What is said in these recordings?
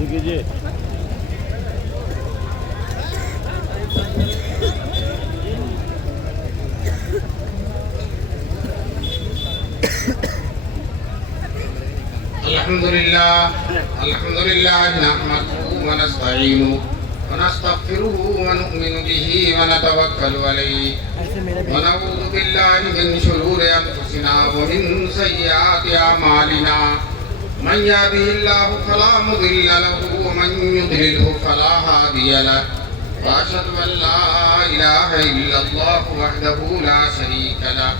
الحمد لله نحمده ونستعينه ونستغفره ونؤمن به ونتوكل عليه ونعوذ بالله من شرور أنفسنا ومن سيئات أعمالنا من يهده الله فلا مضل له ومن يضلله فلا هادي له وأشهد أن لا إله إلا الله وحده لا شريك له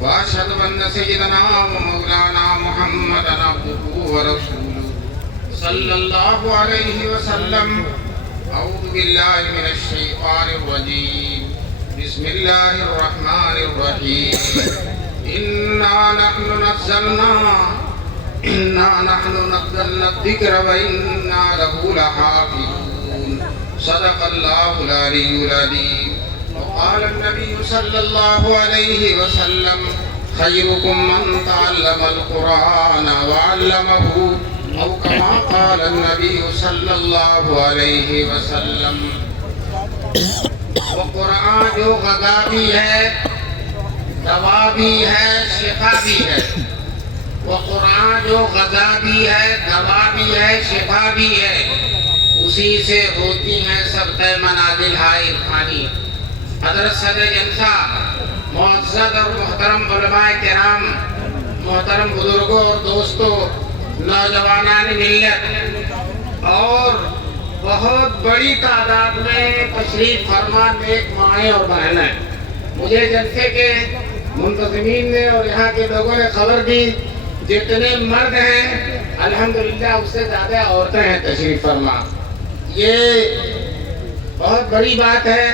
وأشهد أن سيدنا ومولانا محمدا عبده ورسوله صلى الله عليه وسلم. أعوذ بالله من الشيطان الرجيم. بسم الله الرحمن الرحيم. إنا نحن نزلنا الذكر وإنا له لحافظون. صدق الله العلي العظيم. وقال النبي صلى الله عليه وسلم خيركم من تعلم القرآن وعلمه أو كما قال النبي صلى الله عليه وسلم. وہ قرآن جو غذا بھی ہے، دوا بھی ہے، شفا بھی ہے. وہ قرآن جو غذا بھی ہے، دوا بھی ہے، شفا بھی ہے. اسی سے ہوتی ہیں سب طے منازل ہائے عرفانی. حضرت صدر جلسہ، معزز اور محترم علماء کرام، محترم بزرگوں اور دوستوں، نوجوانان ملت اور بہت بڑی تعداد میں تشریف فرما نیک مائیں اور بہنیں، مجھے جلسے کے منتظمین نے اور یہاں کے لوگوں نے خبر دی جتنے مرد ہیں الحمدللہ اس سے زیادہ عورتیں ہیں تشریف فرما. یہ بہت بڑی بات ہے.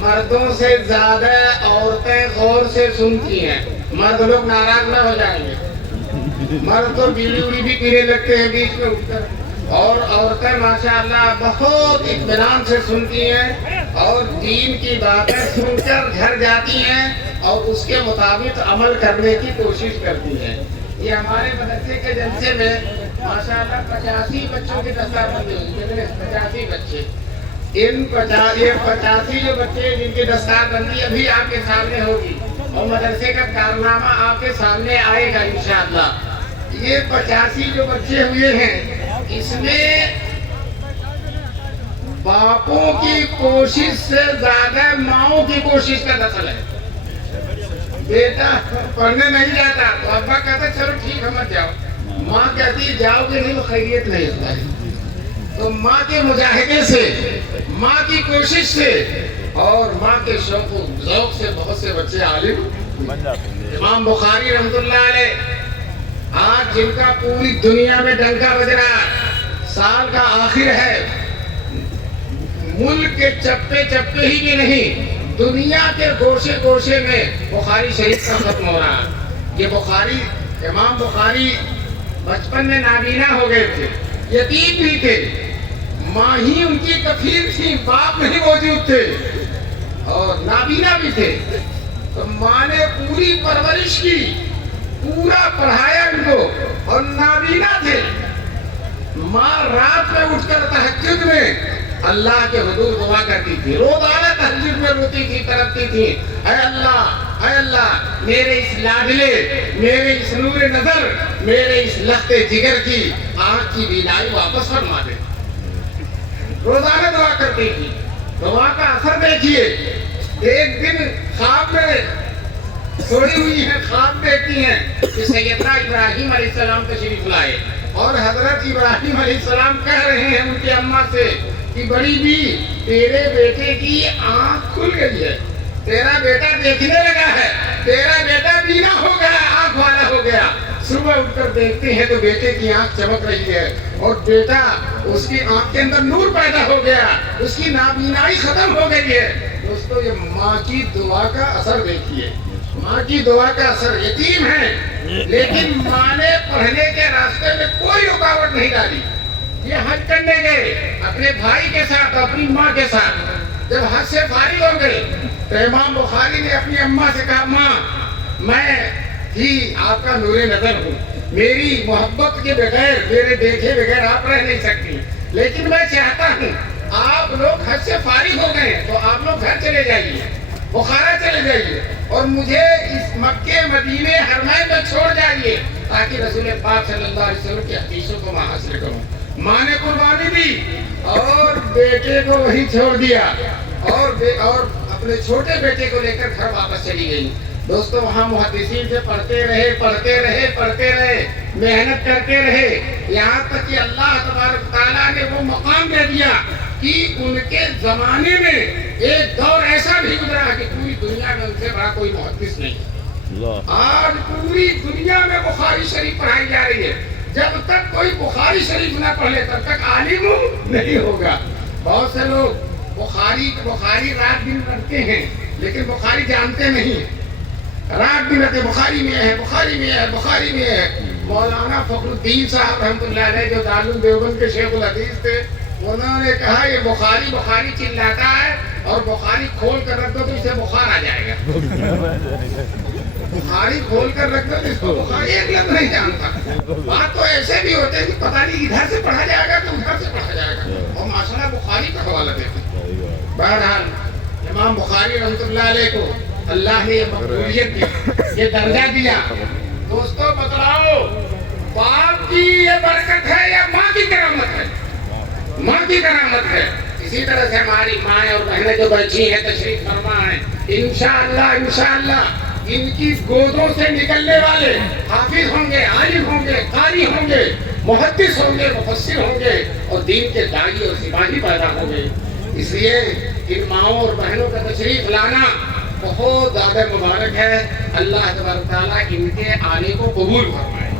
مردوں سے زیادہ عورتیں غور سے سنتی ہیں. مرد لوگ ناراض نہ ہو جائیں گے. مرد تو بیڑی اڑی بھی پینے لگتے ہیں بیچ میں اٹھ کر، اور عورتیں ماشاءاللہ بہت اطمینان سے سنتی ہیں اور دین کی باتیں سن کر گھر جاتی ہیں اور اس کے مطابق عمل کرنے کی کوشش کرتی ہیں. یہ ہمارے مدرسے کے جلسے میں ماشاءاللہ 85 بچوں کی دستاربندی ہوئی. کتنے 85 بچے. ان 85 جو بچے جن کی دستاربندی ابھی آپ کے سامنے ہوگی اور مدرسے کا کارنامہ آپ کے سامنے آئے گا انشاءاللہ. یہ 85 جو بچے ہوئے ہیں اس میں باپوں کی کوشش سے زیادہ ماؤں کی کوشش کا دخل ہے. بیٹا پڑھنے نہیں جاتا تو ابا کہتا چلو ٹھیک ہے مت جاؤ. ماں کہتی جاؤ گے نہیں تو خیریت نہیں ہوتا ہے. تو ماں کے مجاہدے سے، ماں کی کوشش سے اور ماں کے شوق و ذوق سے بہت سے بچے عالم. امام بخاری رحمۃ اللہ علیہ آج جن کا پوری دنیا میں ڈنکا بج رہا، سال کا آخر ہے، ملک کے چپے چپے ہی بھی نہیں دنیا کے گوشے گوشے میں بخاری شریف کا ختم ہو رہا. یہ بخاری، امام بخاری بچپن میں نابینا ہو گئے تھے، یتیم بھی تھے، ماں ہی ان کی کفیل تھی، باپ نہیں موجود تھے اور نابینا بھی تھے. تو ماں نے پوری پرورش کی، پورا پڑھایا ان کو، اور نابینا تھے. ماں رات میں اٹھ کر تہجد میں اللہ کے حضور دعا کرتی تھی. روزانہ تہجد میں روتی تھی، تڑپتی تھی، اے اللہ میرے اس لاڈلے، میرے اس نور نظر، میرے اس لخت جگر کی آنکھ کی بینائی واپس فرما دے. روزانہ دعا کرتی تھی. دعا کا اثر دیکھیے. ایک دن خواب میں سوئی ہوئی ہیں، خواب دیکھتی ہیں کہ سیدنا ابراہیم علیہ السلام تشریف لائے اور حضرت ابراہیم علیہ السلام کہہ رہے ہیں ان کی اماں سے کہ بڑی بھی تیرے بیٹے کی آنکھ کھل گئی ہے، تیرا بیٹا دیکھنے لگا ہے، تیرا بیٹا بینا ہو گیا، آنکھ والا ہو گیا. صبح اٹھ کر دیکھتے ہیں تو بیٹے کی آنکھ چمک رہی ہے اور بیٹا اس کی آنکھ کے اندر نور پیدا ہو گیا، اس کی نابینائی ختم ہو گئی ہے. دوستو یہ ماں کی دعا کا اثر دیکھیے. ماں کی دعا کا اثر. یتیم ہے لیکن ماں نے پڑھنے کے راستے میں کوئی رکاوٹ نہیں ڈالی. یہ حج کرنے گئے اپنے بھائی کے ساتھ، اپنی ماں کے ساتھ. جب حج سے فارغ ہو گئے تو امام بخاری نے اپنی اماں سے کہا ماں میں ہی آپ کا نور نظر ہوں، میری محبت کے بغیر، میرے دیکھے بغیر آپ رہ نہیں سکتی. لیکن میں چاہتا ہوں آپ لوگ حج سے فارغ ہو گئے تو آپ لوگ گھر چلے جائیے، بخارا چلے جائیے اور مجھے اس مکے مدینے حرمین میں چھوڑ جائیے تاکہ رسول پاک صلی اللہ علیہ وسلم کی حدیثوں کو میں حاصل کروں۔ ماں نے قربانی دی اور بیٹے کو وہی چھوڑ دیا اور اپنے چھوٹے بیٹے کو لے کر گھر واپس چلی گئی۔ دوستو وہاں محدثین سے پڑھتے رہے، محنت کرتے رہے، یہاں تک کہ اللہ تبارک تعالیٰ نے وہ مقام دے دیا کہ ان کے زمانے میں ایک دور ایسا بھی گزرا کہ پوری دنیا میں ان سے بڑا کوئی محدث نہیں۔ آج پوری دنیا میں بخاری شریف پڑھائی جا رہی ہے، جب تک کوئی بخاری شریف نہ پڑھ لے تب تک عالم نہیں ہوگا۔ بہت سے لوگ بخاری رات دن پڑھتے ہیں لیکن بخاری جانتے نہیں، رات دن رہتے بخاری میں ہے۔ مولانا فخر الدین صاحب رحمۃ اللہ علیہ جو دارالعلوم دیوبند کے شیخ الحدیث تھے، انہوں نے کہا یہ بخاری چلاتا ہے اور بخاری کھول کر رکھ دو تو اسے بخار آ جائے گا۔ بخاری کھول کر رکھ دو تو اس کو بخاری ایک لفظ نہیں جانتا۔ بات تو ایسے بھی ہوتے ہیں کہ پتہ نہیں ادھر سے پڑھا جائے گا تو ادھر سے پڑھا جائے گا، اور ماشاءاللہ بخاری کا حوالہ دیتے۔ بہرحال امام بخاری رحمۃ اللہ علیہ کو اللہ نے یہ مقبولیت دی، یہ درجہ دیا۔ دوستو بتلاؤ باپ کی یہ برکت ہے یا ماں کی کرامت ہے؟ ماں کی کرامت ہے۔ اسی طرح سے ہماری ماں اور بہنیں جو بیٹھی ہیں تشریف فرما ہیں، انشاءاللہ ان کی گودوں سے نکلنے والے حافظ ہوں گے، عالم ہوں گے، قاری ہوں گے، محدث ہوں گے، مفسر ہوں گے اور دین کے داعی اور سپاہی پیدا ہوں گے۔ اس لیے ان ماؤں اور بہنوں کا تشریف لانا بہت زیادہ مبارک ہے۔ اللہ تبارک تعالیٰ ان کے آنے کو قبول فرمائے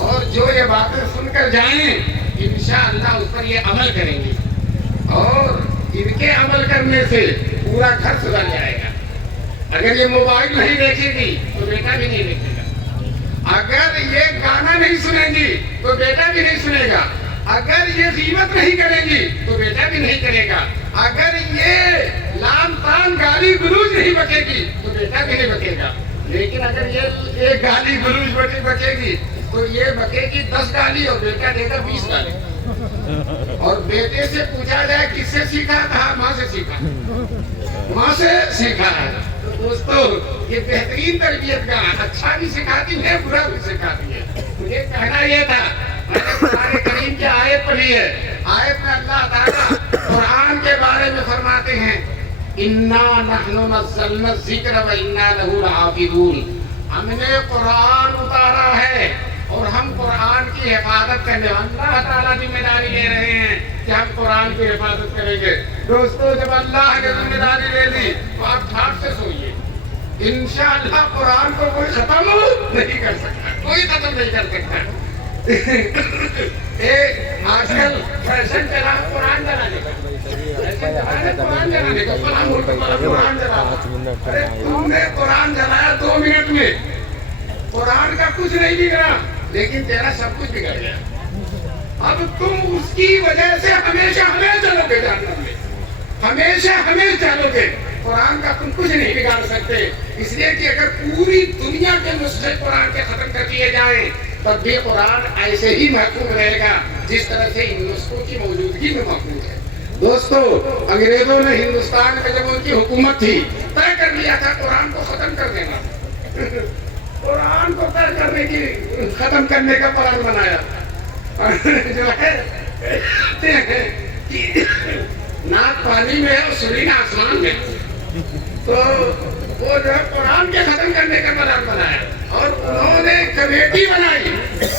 اور جو یہ باتیں سن کر جائیں انشاءاللہ اس پر یہ عمل کریں گے، اور ان کے عمل کرنے سے پورا گھر سدھر جائے گا۔ اگر یہ موبائل نہیں دیکھے گی تو بیٹا بھی نہیں دیکھے گا، اگر یہ گانا نہیں سنیں گی تو بیٹا بھی نہیں سنے گا، اگر یہ غیبت نہیں کرے گی تو بیٹا بھی نہیں کرے گا، اگر یہ لام تان گالی گلوچ نہیں بکے گی تو بیٹا بھی نہیں بکے گا۔ لیکن اگر یہ گالی گلوچ بکے گی تو یہ بکے گی 10 گالی اور بیٹا دے گا 20 گالی۔ اور بیٹے سے پوچھا جائے کس سے سیکھا؟ کہا ماں سے سیکھا ہے۔ تو دوستو یہ بہترین تربیت کا اچھا بھی سکھاتی ہے، برا بھی سکھاتی ہے۔ مجھے کہنا یہ تھا، میں نے قرآن کریم کی آیت پڑھی ہے، آیت میں اللہ تعالیٰ قرآن کے بارے میں فرماتے ہیں اِنَّا نَحْنُ نَزَّلْنَا الذِّكْرَ وَإِنَّا لَهُ لَحَافِظُونَ۔ ہم نے قرآن اتارا ہے اور ہم قرآن کی حفاظت کرنے والے، اللہ تعالیٰ ذمہ داری لے رہے ہیں کہ ہم قرآن کی حفاظت کریں گے۔ دوستو جب اللہ نے ذمہ داری لے لی تو آپ ٹھاٹ سے سوئیے، انشاءاللہ قرآن کو کوئی ختم نہیں کر سکتا، کوئی ختم نہیں کر سکتا۔ آج کل فیشن چلا قرآن جلانے کا، قرآن جلانے کا، قرآن جلانا۔ ارے تم نے قرآن جلایا 2 منٹ میں، قرآن کا کچھ نہیں بگڑا لیکن تیرا سب کچھ بگڑ گیا۔ اب تم اس کی وجہ سے ہمیشہ ہمیں چلو گے جہنم میں، ہمیشہ ہمیں چلو گے۔ قرآن کا تم کچھ نہیں بگاڑ سکتے، اس لیے کہ اگر پوری دنیا کے نسخے قرآن کے ختم کر دیے جائیں تب بھی قرآن ایسے ہی محفوظ رہے گا جس طرح سے ان نسخوں کی موجودگی میں محفوظ ہے۔ دوستو انگریزوں نے ہندوستان میں جب ان کی حکومت تھی طے کر لیا تھا قرآن کو ختم کر دینا، قرآن کو ختم کرنے کا پلان بنایا جو ہے ناک پانی میں اور سرین آسمان میں، تو وہ جو ہے قرآن کے ختم کرنے کا پلان بنایا اور انہوں نے کمیٹی بنائی،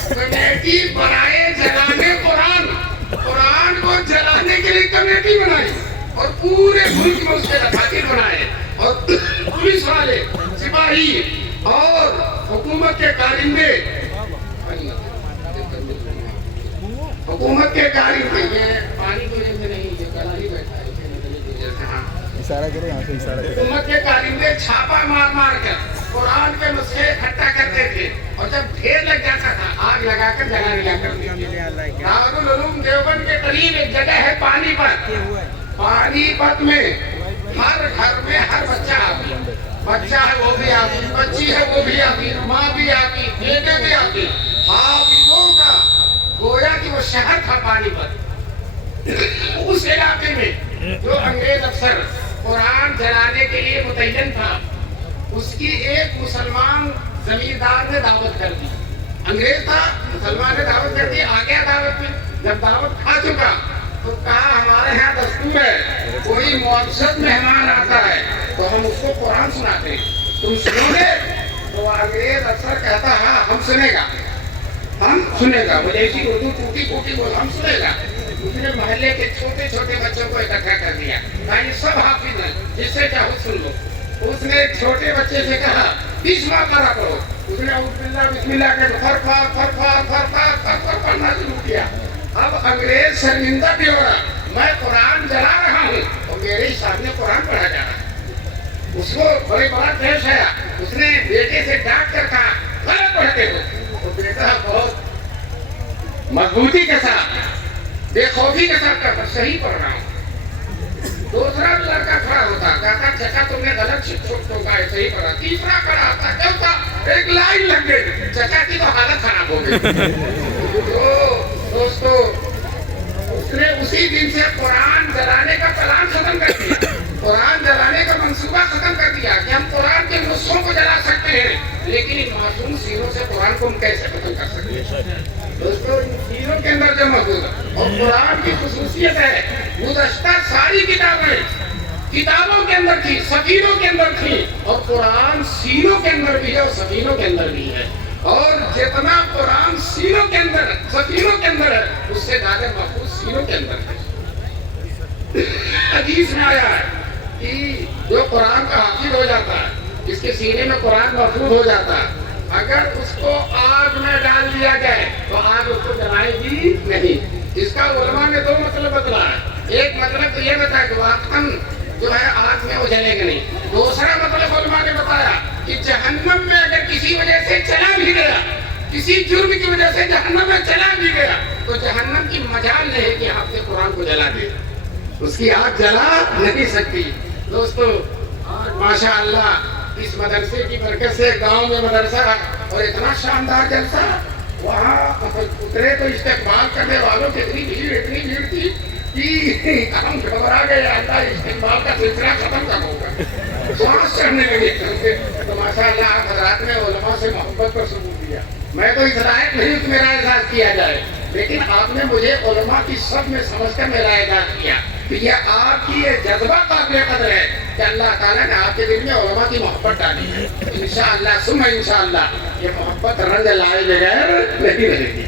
کمیٹی بنائے جلانے قرآن کو جلانے کے لیے کمیٹی بنائی اور پورے ملک میں اس کے دفاتر بنائے اور پولیس والے، سپاہی اور حکومت کے کارندے حکومت کے کارندے چھاپا مار کر قرآن کے نسخے اکٹھا کرتے تھے اور جب ڈھیر لگ جاتا تھا آگ لگا کر جلا کر دارالعلوم دیوبند کے قریب ایک جگہ ہے پانی پت میں ہر گھر میں ہر بچہ ہے وہ بھی آتی، بچی ہے وہ بھی آتی، ماں بھی آتی، بیٹے بھی آتی، حافظوں کا گویا کہ وہ شہر تھا پانی پت۔ اس علاقے میں جو انگریز افسر قرآن جلانے کے لیے متعین تھا، اس کی ایک مسلمان زمیندار نے دعوت کر دی. انگریز تھا، مسلمان نے دعوت کر دی. آ گیا دعوت میں. جب دعوت کھا چکا تو کہا ہمارے یہاں دستور ہے کوئی معزز مہمان آتا ہے تو ہم اس کو قرآن سناتے ہیں، تم سنو گے؟ تو انگریز افسر کہتا ہے ہم سنے گا، ہم سنے گا. مجھے اسی اردو ٹوٹی ٹوٹی بول ہم سنے گا. اس نے محلے کے چھوٹے چھوٹے بچوں کو اکٹھا کر دیا. یہ سب حافظ ہیں، جس سے چاہو سن لو. اس نے چھوٹے بچے سے کہا 20 ماہ کرا کرو. اس نے اعوذ باللہ بسم اللہ کے فر پڑھنا شروع کیا. اب انگریز شرمندہ بھی ہو رہا، میں قرآن جلا رہا ہوں اور میرے ہی سامنے قرآن پڑھا جا رہا. اس کو بڑے بڑا پیش آیا. اس نے بیٹے سے ڈانٹ کر کہا غلط پڑھتے ہو. تو بیٹا بہت مضبوطی کے ساتھ بے خوفی کے ساتھ کہا صحیح پڑھ رہا ہوں. دوسرا لڑکا کھڑا ہوتا کہتا چچا تم نے غلط صحیح پڑھا. تیسرا کھڑا ہوتا چوتھا ایک لائن لگ گئی. چچا کی تو حالت خراب ہو گئی. تو دوستو اس نے اسی دن سے قرآن جلانے کا پلان ختم کر دیا، قرآن جلانے کا منصوبہ ختم کر دیا کہ ہم قرآن کے نسخوں کو جلا سکتے ہیں لیکن ان معصوم سینوں سے قرآن کو ہم کیسے ختم کر سکتے ہیں. دوستو ان سینوں کے اندر جو موجود ہے اور قرآن کی خصوصیت ہے گزشتہ ساری کتابوں کے اندر تھی، سفینوں کے اندر تھی، اور قرآن سینوں کے اندر بھی ہے اور سفینوں کے اندر بھی ہے. اور جتنا قرآن سینوں کے اندر سفینوں کے اندر ہے اس سے زیادہ محفوظ سینوں کے اندر ہے. حدیث میں آیا ہے کہ جو قرآن کا حافظ ہو جاتا ہے، جس کے سینے میں قرآن محفوظ ہو جاتا ہے، اگر اس کو آگ میں ڈال دیا جائے تو آگ اس کو جلائے گی نہیں. اس کا علماء نے 2 مطلب بتلا ہے. ایک مطلب تو یہ بتایا کہ واقعاً جو ہے آگ میں وہ جلے گا نہیں. دوسرا مطلب علماء نے بتایا کہ جہنم میں اگر کسی وجہ سے چلا بھی گیا، کسی جرم کی وجہ سے جہنم میں چلا بھی گیا تو جہنم کی مجال نہیں کہ آپ نے قرآن کو جلا دے، اس کی آگ جلا نہیں سکتی. دوستو ماشاء اللہ اس مدرسے کی برکت سے گاؤں میں مدرسہ اور اتنا شاندار جلسہ، وہاں اترے تو استقبال کرنے والوں کی اتنی بھیڑ تھی کہ ہم گھبرا گئے. اللہ استقبال کا سلسلہ ختم کب ہوگا، سانس چڑھنے لگے. تو ماشاء اللہ آپ حضرات نے علماء سے محبت پر ثبوت دیا. میں تو اس لائق نہیں کہ میرا اعزاز کیا جائے، لیکن آپ نے مجھے علماء کی صف میں سمجھ کر میرا اعزاز کیا. تو یہ آپ کی یہ جذبہ قابل قدر ہے کہ اللہ تعالیٰ نے آپ کے دل میں علماء کی محبت ڈالی ہے. انشاءاللہ ثم انشاءاللہ یہ محبت رنگ لائے بغیر نہیں رہے گی.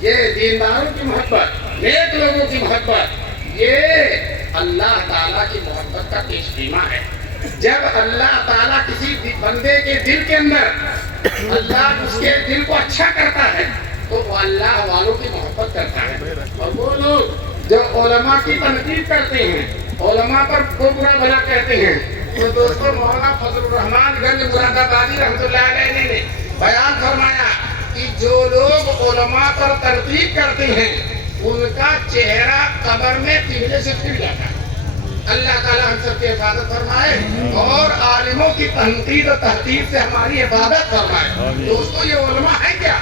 یہ دینداروں کی محبت، نیک لوگوں کی محبت، یہ اللہ تعالیٰ کی محبت کا پیشگیمہ ہے. جب اللہ تعالیٰ کسی بندے کے دل کے اندر اللہ اس کے دل کو اچھا کرتا ہے تو وہ اللہ والوں کی محبت کرتا ہے. اور وہ لوگ جو علماء کی تنقید کرتے ہیں، علماء پر کو برا بھلا کہتے ہیں، تو دوستو مولانا فضل الرحمان گنج مراد آبادی رحمۃ اللہ علیہ نے بیان فرمایا کہ جو لوگ علماء پر تنقید کرتے ہیں ان کا چہرہ قبر میں پیلے سے پھر جاتا ہے. اللہ تعالیٰ ہم سب کی حفاظت فرمائے اور عالموں کی تنقید و تحقیر سے ہماری حفاظت فرمائے. دوستو یہ علماء ہیں کیا؟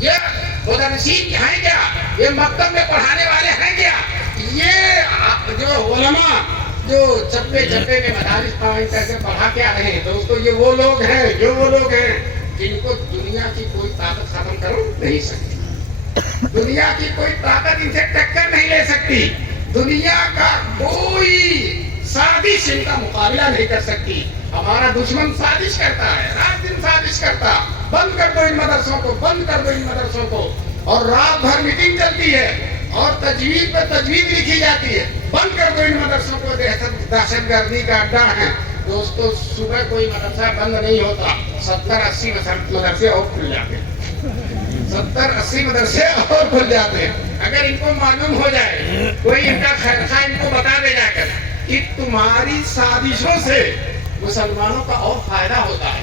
یہ مدرسین ہیں کیا؟ یہ مکتب میں پڑھانے والے ہیں کیا؟ یہ جو علماء جو چپے چپے میں مدارس قائم کر کے پڑھا کے آ رہے ہیں، دوستو یہ وہ لوگ ہیں جن کو دنیا کی کوئی طاقت ختم کر نہیں سکتی. دنیا کی کوئی طاقت ان سے ٹکر نہیں لے سکتی. دنیا کا کوئی سازش ان کا مقابلہ نہیں کر سکتی. ہمارا دشمن سازش کرتا ہے، رات دن سازش کرتا، بند کر دو ان مدرسوں کو، بند کر دو ان مدرسوں کو. اور رات بھر میٹنگ چلتی ہے اور تجویز پہ تجویز لکھی جاتی ہے، بند کر دو ان مدرسوں کو، دہشت گردی کا اڈا ہے. دوستو صبح کوئی مدرسہ بند نہیں ہوتا، 70-80 مدرسے اور کھل جاتے ہیں. 70-80 مدرسے اور کھل جاتے ہیں. اگر ان کو معلوم ہو جائے، کوئی ان کا خرخہ ان کو بتا دے جا کر کہ تمہاری سازشوں سے مسلمانوں کا اور فائدہ ہوتا ہے،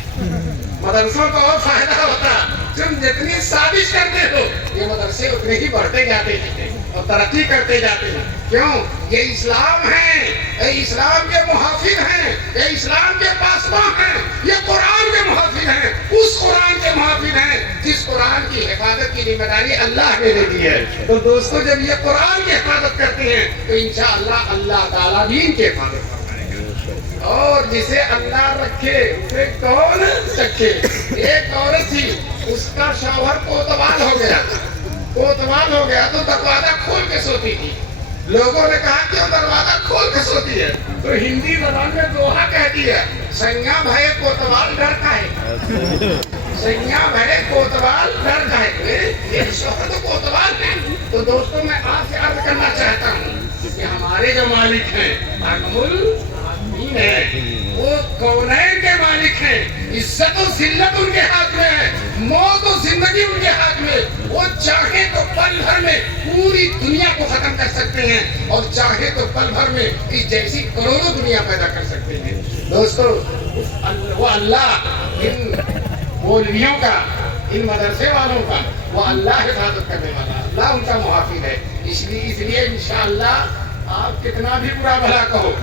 مدرسوں کا اور فائدہ ہوتا ہے، تم جتنی سازش کرتے ہو یہ مدرسے اتنے ہی بڑھتے جاتے ہیں. اور ترقی کرتے جاتے ہیں. کیوں؟ یہ اسلام ہے, یہ اسلام کے محافظ ہیں, یہ اسلام کے پاسباں ہیں, یہ قرآن کے محافظ ہیں, اس قرآن کے محافظ ہیں جس قرآن کی حفاظت کی ذمہ داری اللہ نے دے دی ہے. تو دوستو جب یہ قرآن کی حفاظت کرتے ہیں تو انشاءاللہ اللہ تعالیٰ بھی ان کی حفاظت فرمائے گا. اور جسے اللہ رکھے اسے کون رکھے. ایک عورت تھی, اس کا شوہر کوتوال ہو گیا, کوتوال ہو گیا تو دروازہ کھول کے سوتی تھی. لوگوں نے کہا کہ وہ دروازہ کھول کے سوتی ہے, تو ہندی زبان میں دوہا کہتی ہے, سیاں بھائی کوتوال ڈرتا ہے, سیاں بھائی کوتوال ڈرتا ہے. یہ شوہر تو کوتوال ہے. تو دوستوں میں آپ سے عرض کرنا چاہتا ہوں کہ ہمارے جو مالک ہیں اکمل ہے, وہ کونین کے مالک ہیں. عزت و ذلت ان کے ہاتھ میں ہے, موت و زندگی ان کے ہاتھ میں. وہ چاہے تو پل بھر میں پوری دنیا کو ختم کر سکتے ہیں, اور چاہے تو پل بھر میں اس جیسی کروڑوں دنیا پیدا کر سکتے ہیں. دوستو وہ اللہ ان مولویوں کا, ان مدرسے والوں کا, وہ اللہ حفاظت کرنے والا, اللہ ان کا محافظ ہے. اس لیے انشاءاللہ آپ کتنا بھی برا بھلا کہو,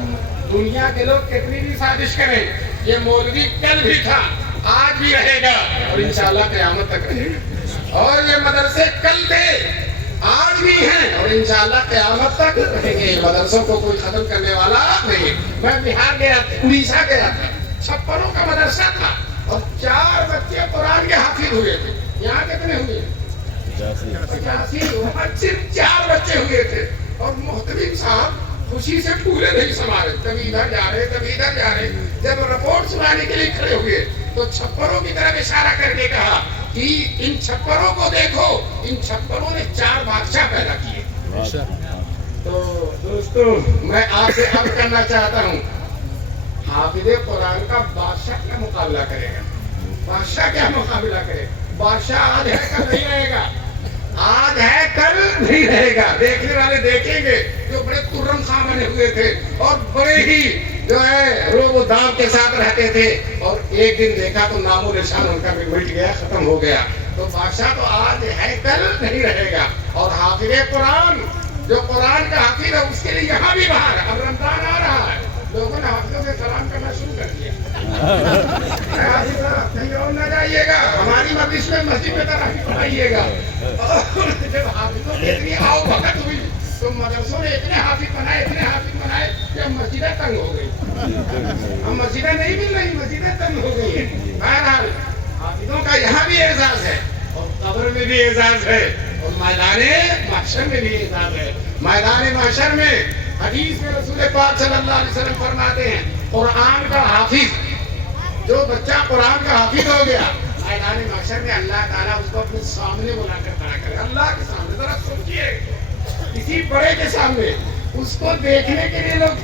دنیا کے لوگ کتنی بھی سازش کریں, یہ مولوی کل بھی تھا, آج بھی رہے گا, اور انشاءاللہ قیامت تک رہے گا. اور یہ مدرسے کل تھے, آج بھی ہیں, اور انشاءاللہ قیامت تک رہیں گے. مدرسوں کو کوئی ختم کرنے والا نہیں. میں بہار گیا تھا, اڑیسہ گیا تھا, 56 کا مدرسہ تھا, اور 4 بچے قرآن کے حافظ ہوئے تھے. یہاں کتنے ہوئے؟ 85. وہاں صرف 4 بچے ہوئے تھے, اور محترم صاحب خوشی سے پورے نہیں سما رہے, کبھی ادھر جا رہے, کبھی ادھر جا رہے. جب رپورٹ سنانے کے لیے کھڑے ہوئے تو چھپروں کی طرف اشارہ کر کے کہا کہ ان چھپروں کو دیکھو, ان چھپروں نے 4 بادشاہ پیدا کیے. تو دوستو میں آپ سے عرض کرنا چاہتا ہوں, حافظ قرآن کا بادشاہ کیا مقابلہ کرے گا؟ بادشاہ کیا مقابلہ کرے گا؟ بادشاہ آج ہے کل نہیں رہے گا, آج ہے کل نہیں رہے گا. دیکھنے والے دیکھیں گے جو بڑے ترم خاں بنے ہوئے تھے, اور بڑے ہی جو ہے روب و دام کے ساتھ رہتے تھے, اور ایک دن دیکھا تو نام و نشان ان کا بھی مٹ گیا, ختم ہو گیا. تو بادشاہ تو آج ہے کل نہیں رہے گا. اور حافظ قرآن جو قرآن کا حافظ ہے, اس کے لیے یہاں بھی باہر ہے. اب رمضان آ رہا ہے, لوگوں نے حافظوں سے سلام کرنا شروع کر دیا. کہیں اور نہ جائیے گا, ہماری مجلس میں مسجد میں تراویح پڑھائیے گا. جب حافظوں کی اتنی آؤ بھگت ہوئی تو مدرسوں نے اتنے حافظ بنائے کہ اب مسجدیں تنگ ہو گئی. اب مسجدیں نہیں مل رہی, مسجدیں تنگ ہو گئی ہیں. بہرحال حافظوں کا یہاں بھی اعزاز ہے, اور قبر میں بھی اعزاز ہے, اور میدان محشر میں بھی اعزاز ہے. میدان محشر میں حدیث میں رسول پاک صلی اللہ علیہ وسلم فرماتے ہیں, قرآن کا حافظ, جو بچہ قرآن کا حافظ ہو گیا, میدان محشر میں اللہ تعالیٰ اس کو اپنے سامنے بلا کر کھڑا کرے. اللہ کے سامنے, ذرا سوچیے, کسی بڑے کے سامنے. اس کو دیکھنے کے لیے لوگ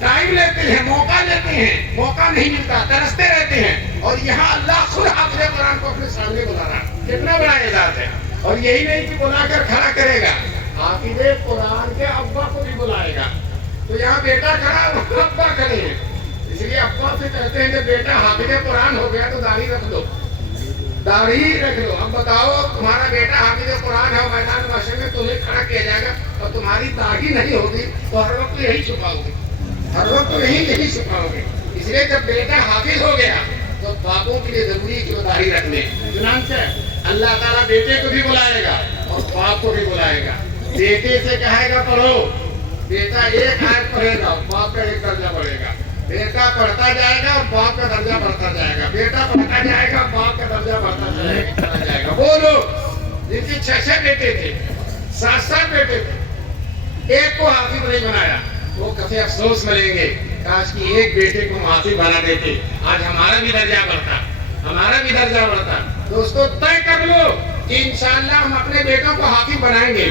ٹائم لیتے ہیں, موقع لیتے ہیں, موقع نہیں ملتا, ترستے رہتے ہیں. اور یہاں اللہ خود حافظ قرآن کو اپنے سامنے بلا رہا, کتنا بڑا اعزاز ہے. اور یہی نہیں کہ بلا کر کھڑا کرے گا, حافظ قرآن کے ابا کو بھی بلائے گا. تو یہاں بیٹا کھڑا, وہاں ابا کھڑے ہیں. اس لیے ابا سے کہتے ہیں کہ بیٹا حافظ قرآن ہو گیا تو داڑھی رکھ دو, داڑھی رکھ لو. اب بتاؤ, تمہارا بیٹا حافظ قرآن ہے, میدان محشر میں تمہیں کھڑا کیا جائے گا, اور تمہاری داڑھی نہیں ہوگی تو ہر وقت یہی چھپاؤ گے, ہر وقت یہی چھپاؤ گے. اس لیے جب بیٹا حافظ ہو گیا تو باپوں کے لیے ضروری ہے کہ وہ داڑھی رکھ لیں. چنانچہ اللہ تعالیٰ بیٹے کو بھی بلائے گا اور باپ کو بھی بلائے گا. بیٹے سے کہے گا پڑھو, بیٹا ایک آیت پڑھے گا, باپ کا ایک درجہ بڑھے گا. بیٹا پڑھتا جائے گا اور باپ کا درجہ بڑھتا جائے گا. بیٹا پڑھتا جائے گا, باپ کا درجہ بڑھتا جائے گا. وہ لوگ جن کے 6 بیٹے تھے, 7 بیٹے تھے, ایک کو حافظ نہیں بنایا, وہ کافی افسوس ملیں گے, کاش کہ ایک بیٹے کو حافظ بنا دیتے, آج ہمارا بھی درجہ بڑھتا, ہمارا بھی درجہ بڑھتا. دوستو طے کر لو کہ انشاءاللہ ہم اپنے بیٹوں کو حافظ بنائیں گے,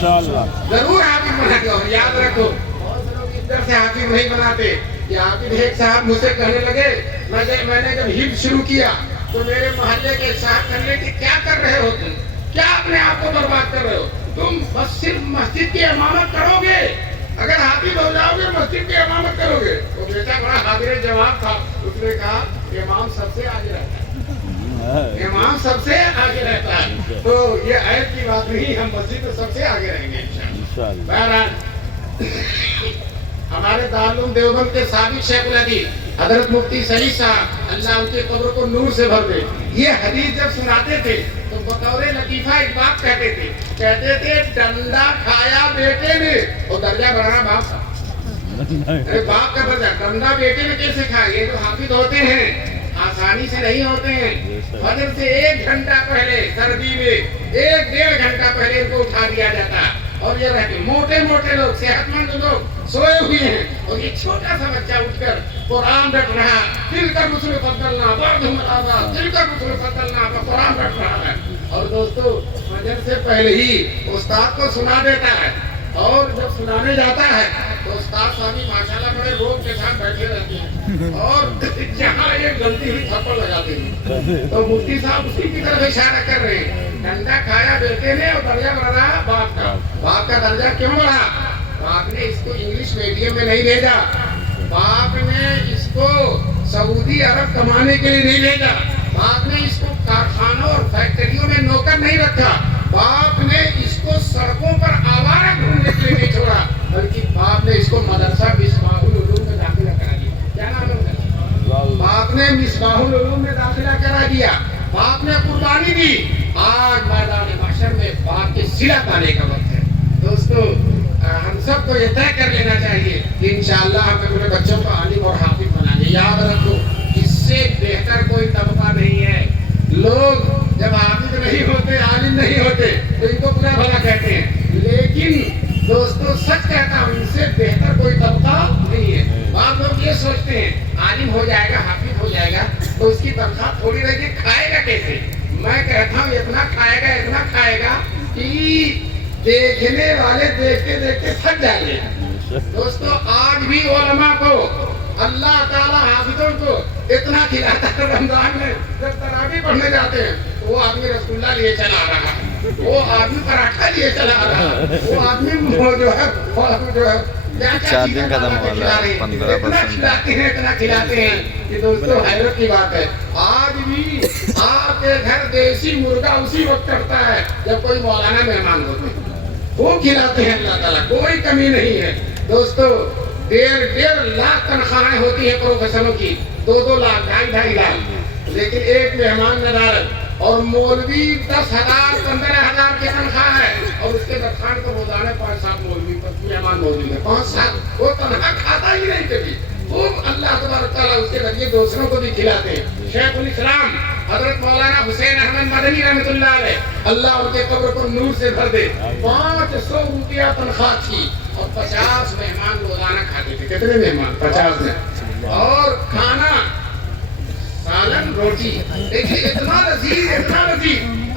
ضرور حافظ بنائیں گے. اور یاد رکھو, بہت سے لوگ اس طرح سے حافظ نہیں بناتے. کہ حافظ ایک صاحب مجھ سے کہنے لگے, میں نے جب حفظ شروع کیا تو میرے محلے کے صاحب کہنے لگے کہ کیا کر رہے ہو تم, کیا اپنے آپ کو برباد کر رہے ہو, تم بس صرف مسجد کی امامت کرو گے, اگر حافظ ہو جاؤ گے مسجد کی امامت کرو گے. وہ بیٹا بڑا حاضر جواب تھا, اس نے کہا امام سب سے آگے رہتا ہے, امام سب سے آگے رہتا ہے. تو یہ عیب کی بات نہیں, ہم مسجد میں سب سے آگے رہیں گے انشاءاللہ. بہرحال ہمارے دارالعلوم دیوبند کے سابق شیخ الحدیث حضرت مفتی سعید صاحب اللہ ان کے قبر کو نور سے بھر دے، یہ حدیث جب سناتے تھے تو بطور لطیفہ ایک بات کہتے تھے ڈنڈا کھایا بیٹے نے اور درجہ بڑھانا باپ کا، باپ کا درجہ ڈنڈا بیٹے نے کیسے کھایا؟ یہ جو حافظ ہوتے ہیں آسانی سے نہیں ہوتے ہیں، فجر سے 1 گھنٹہ پہلے سردی میں 1-1.5 گھنٹہ پہلے ان کو اٹھا دیا جاتا ہے، اور یہ رہتے موٹے لوگ صحت مند لوگ سوئے ہوئے ہیں، اور یہ چھوٹا سا بچہ اٹھ کر قرآن رٹ رہا، دل کا رسول فضلنا بعضهم الآباء، دل کا رسول فضلنا کا قرآن رٹ رہا ہے، اور دوستو فجر سے پہلے ہی استاد کو سنا دیتا ہے، اور جب سنانے جاتا ہے تو استاد صاحب ماشاءاللہ بڑے روب کے ساتھ بیٹھے رہتے ہیں، اور جہاں ایک غلطی ہوئی تھپڑ لگاتے ہیں، تو مفتی صاحب اسی کی طرف اشارہ کر رہے ہیں، ڈنڈا کھایا بیٹے نے اور درجہ بڑھا باپ کا درجہ کیوں بڑھا؟ باپ نے اس کو انگلش میڈیم میں نہیں بھیجا، باپ نے اس کو سعودی عرب کمانے کے لیے نہیں بھیجا، باپ نے اس کو کارخانوں اور فیکٹریوں میں نوکر نہیں رکھا، باپ نے اس کو سڑکوں پر آوارہ گھومنے کے لیے نہیں چھوڑا، بلکہ باپ نے اس کو مدرسہ مصباح العلوم میں داخلہ کرا دیا۔ کیا نام ہے؟ باپ نے مصباح العلوم میں داخلہ کرا دیا، باپ نے قربانی دی۔ آج میدان محشر میں باپ کے صلہ پانے کا وقت ہے۔ دوستو ہم سب کو یہ طے کر لینا چاہیے کہ انشاءاللہ ہم اپنے بچوں کو عالم اور حافظ بنائیں گے۔ یاد رکھو اس سے بہتر کوئی طبقہ نہیں ہے۔ لوگ جب حافظ نہیں ہوتے، عالم نہیں ہوتے تو ان کو برا بھلا کہتے ہیں، لیکن دوستو سچ کہتا ہوں ان سے بہتر کوئی طبقہ نہیں ہے۔ بعض لوگ یہ سوچتے ہیں عالم ہو جائے گا، حافظ ہو جائے گا تو اس کی تنخواہ تھوڑی رہے گی، کھائے گا کیسے؟ میں کہتا ہوں اتنا کھائے گا کہ دیکھنے والے دیکھتے دیکھتے تھک جائیں گے۔ دوستو آج بھی علماء کو اللہ تعالیٰ حافظوں کو اتنا کھلاتا ہے، رمضان میں جب تراویح پڑھنے جاتے ہیں وہ آدمی رسگلہ لیے چلا رہا ہے، وہ آدمی پراٹھا لیے چلا رہا ہے، وہ آدمی جو ہے 4 دن ختم ہو رہا ہے، 15% اتنا کھلاتے ہیں کہ دوستو حیرت کی بات ہے۔ آج بھی آپ کے گھر دیسی مرغا اسی وقت کرتا ہے جب کوئی مولانا مہمان ہوتے ہیں، وہ کھلاتے ہیں اللہ تعالیٰ، کوئی کمی نہیں ہے۔ دوستو 1.5 لاکھ تنخواہیں ہوتی ہیں پروفیسروں کی، 2 لاکھ 2.5 لاکھ، لیکن ایک مہمان ندارت، اور مولوی 10,000 15,000 کی تنخواہ ہے، اور اس کے درخان کو روزانہ 5-7 مولوی مہمان موجود ہے، 5-7، وہ تنخواہ کھاتا ہی نہیں کبھی، خوب اللہ تبارک تعالیٰ اس کے ذریعے دوسروں کو بھی کھلاتے ہیں۔ شیخ الاسلام حضرت مولانا حسین احمد مدنی رحمۃ اللہ علیہ، اللہ ان کے قبر کو نور سے بھر دے، 500 روپیہ تنخواہ تھی اور 50 مہمان روزانہ کھاتے تھے۔ کتنے مہمان؟ 50 میں، اور کھانا سالن روٹی، دیکھیے اتنا لذیذ۔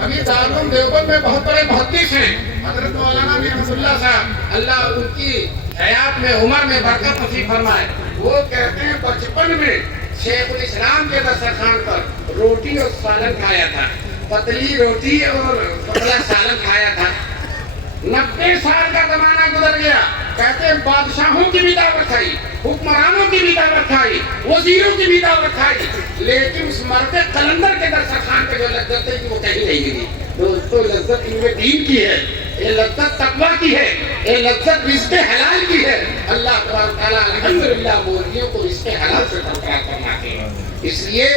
ابھی دارالعلوم دیوبند میں بہت بڑے محدث ہیں حضرت مولانا رحمۃ اللہ صاحب، اللہ ان کی حیات میں عمر میں برکت نصیب فرمائے، وہ کہتے ہیں بچپن میں شیخ الاسلام کے دسترخوان پر روٹی اور سالن کھایا تھا، پتلی روٹی اور پتلا سالن کھایا تھا۔ 90 سال کا زمانہ گزر گیا، کہتے ہیں بادشاہوں کی بھی دعوت کھائی، حکمرانوں کی بھی دعوت کھائی، وزیروں کی بھی دعوت کھائی، لیکن اس مرد قلندر کے دسترخوان پہ جو لذت ہے وہ کہیں نہیں ملی۔ دوستو لذت ان میں دین کی ہے، یہ لذت تقویٰ کی ہے، یہ لذت رزق حلال کی ہے۔ اللہ تبارک تعالیٰ الحمدللہ مولویوں کو رزق حلال سے برقرار فرماتے ہیں، اس لیے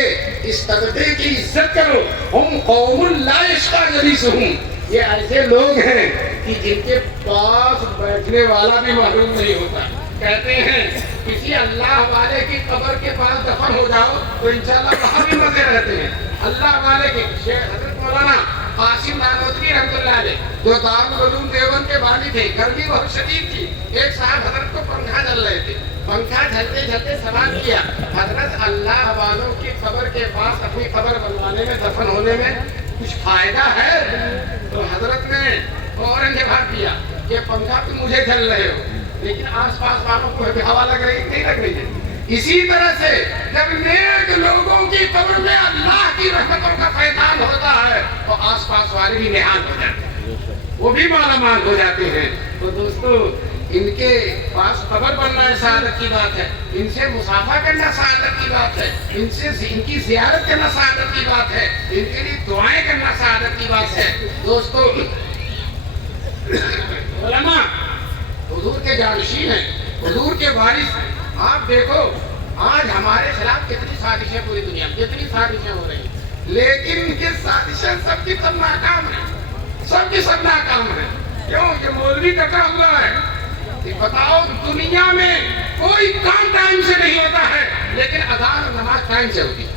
اس طبقے کی عزت کرو۔ ہم قوم لا یشقی جلیسہم، یہ ایسے لوگ ہیں کہ جن کے پاس بیٹھنے والا بھی معلوم نہیں ہوتا۔ کہتے ہیں کسی اللہ والے کی قبر کے پاس دفن ہو جاؤ تو انشاءاللہ وہاں بھی مزے رہتے ہیں۔ اللہ والے کی حضرت مولانا قاسم نانوتوی رحمۃ اللہ علیہ جو دارالعلوم دیوبند کے بانی تھے، گرمی بہت شدید تھی، ایک صاحب حضرت کو پنکھا جل رہے تھے، پنکھا جلتے سوال کیا، حضرت اللہ والوں کی قبر کے پاس اپنی قبر بنوانے میں دفن ہونے میں کچھ فائدہ ہے؟ تو حضرت نے فوراً جواب دیا کہ پنکھا تم مجھے جل رہے ہو لیکن آس پاس والوں کو ہوا لگ رہی نہیں لگ رہی ہے۔ اسی طرح سے جب نیک لوگوں کی قبر میں اللہ کی رحمتوں کا فیضان ہوتا ہے تو آس پاس والے بھی نہال ہو جاتے ہیں، وہ بھی مالا مال ہو جاتے ہیں۔ تو دوستو ان کے پاس قبر بننا سعادت کی بات ہے، ان سے مصافحہ کرنا سعادت کی بات ہے، ان کی زیارت کرنا سعادت کی بات ہے، ان کے لیے دعائیں کرنا سعادت کی بات ہے۔ دوستو علماء کے جانشین ہیں، حضور کے وارث ہیں۔ آپ دیکھو آج ہمارے خلاف کتنی سازشیں پوری دنیا میں، کتنی سازشیں ہو رہی ہیں، لیکن یہ سازشیں سب کی سب ناکام ہیں، سب کی سب ناکام ہیں۔ کیوں؟ یہ مولوی ٹکا ہوا ہے۔ بتاؤ دنیا میں کوئی کام ٹائم سے نہیں ہوتا ہے، لیکن اذان اور نماز ٹائم سے ہوتی ہے۔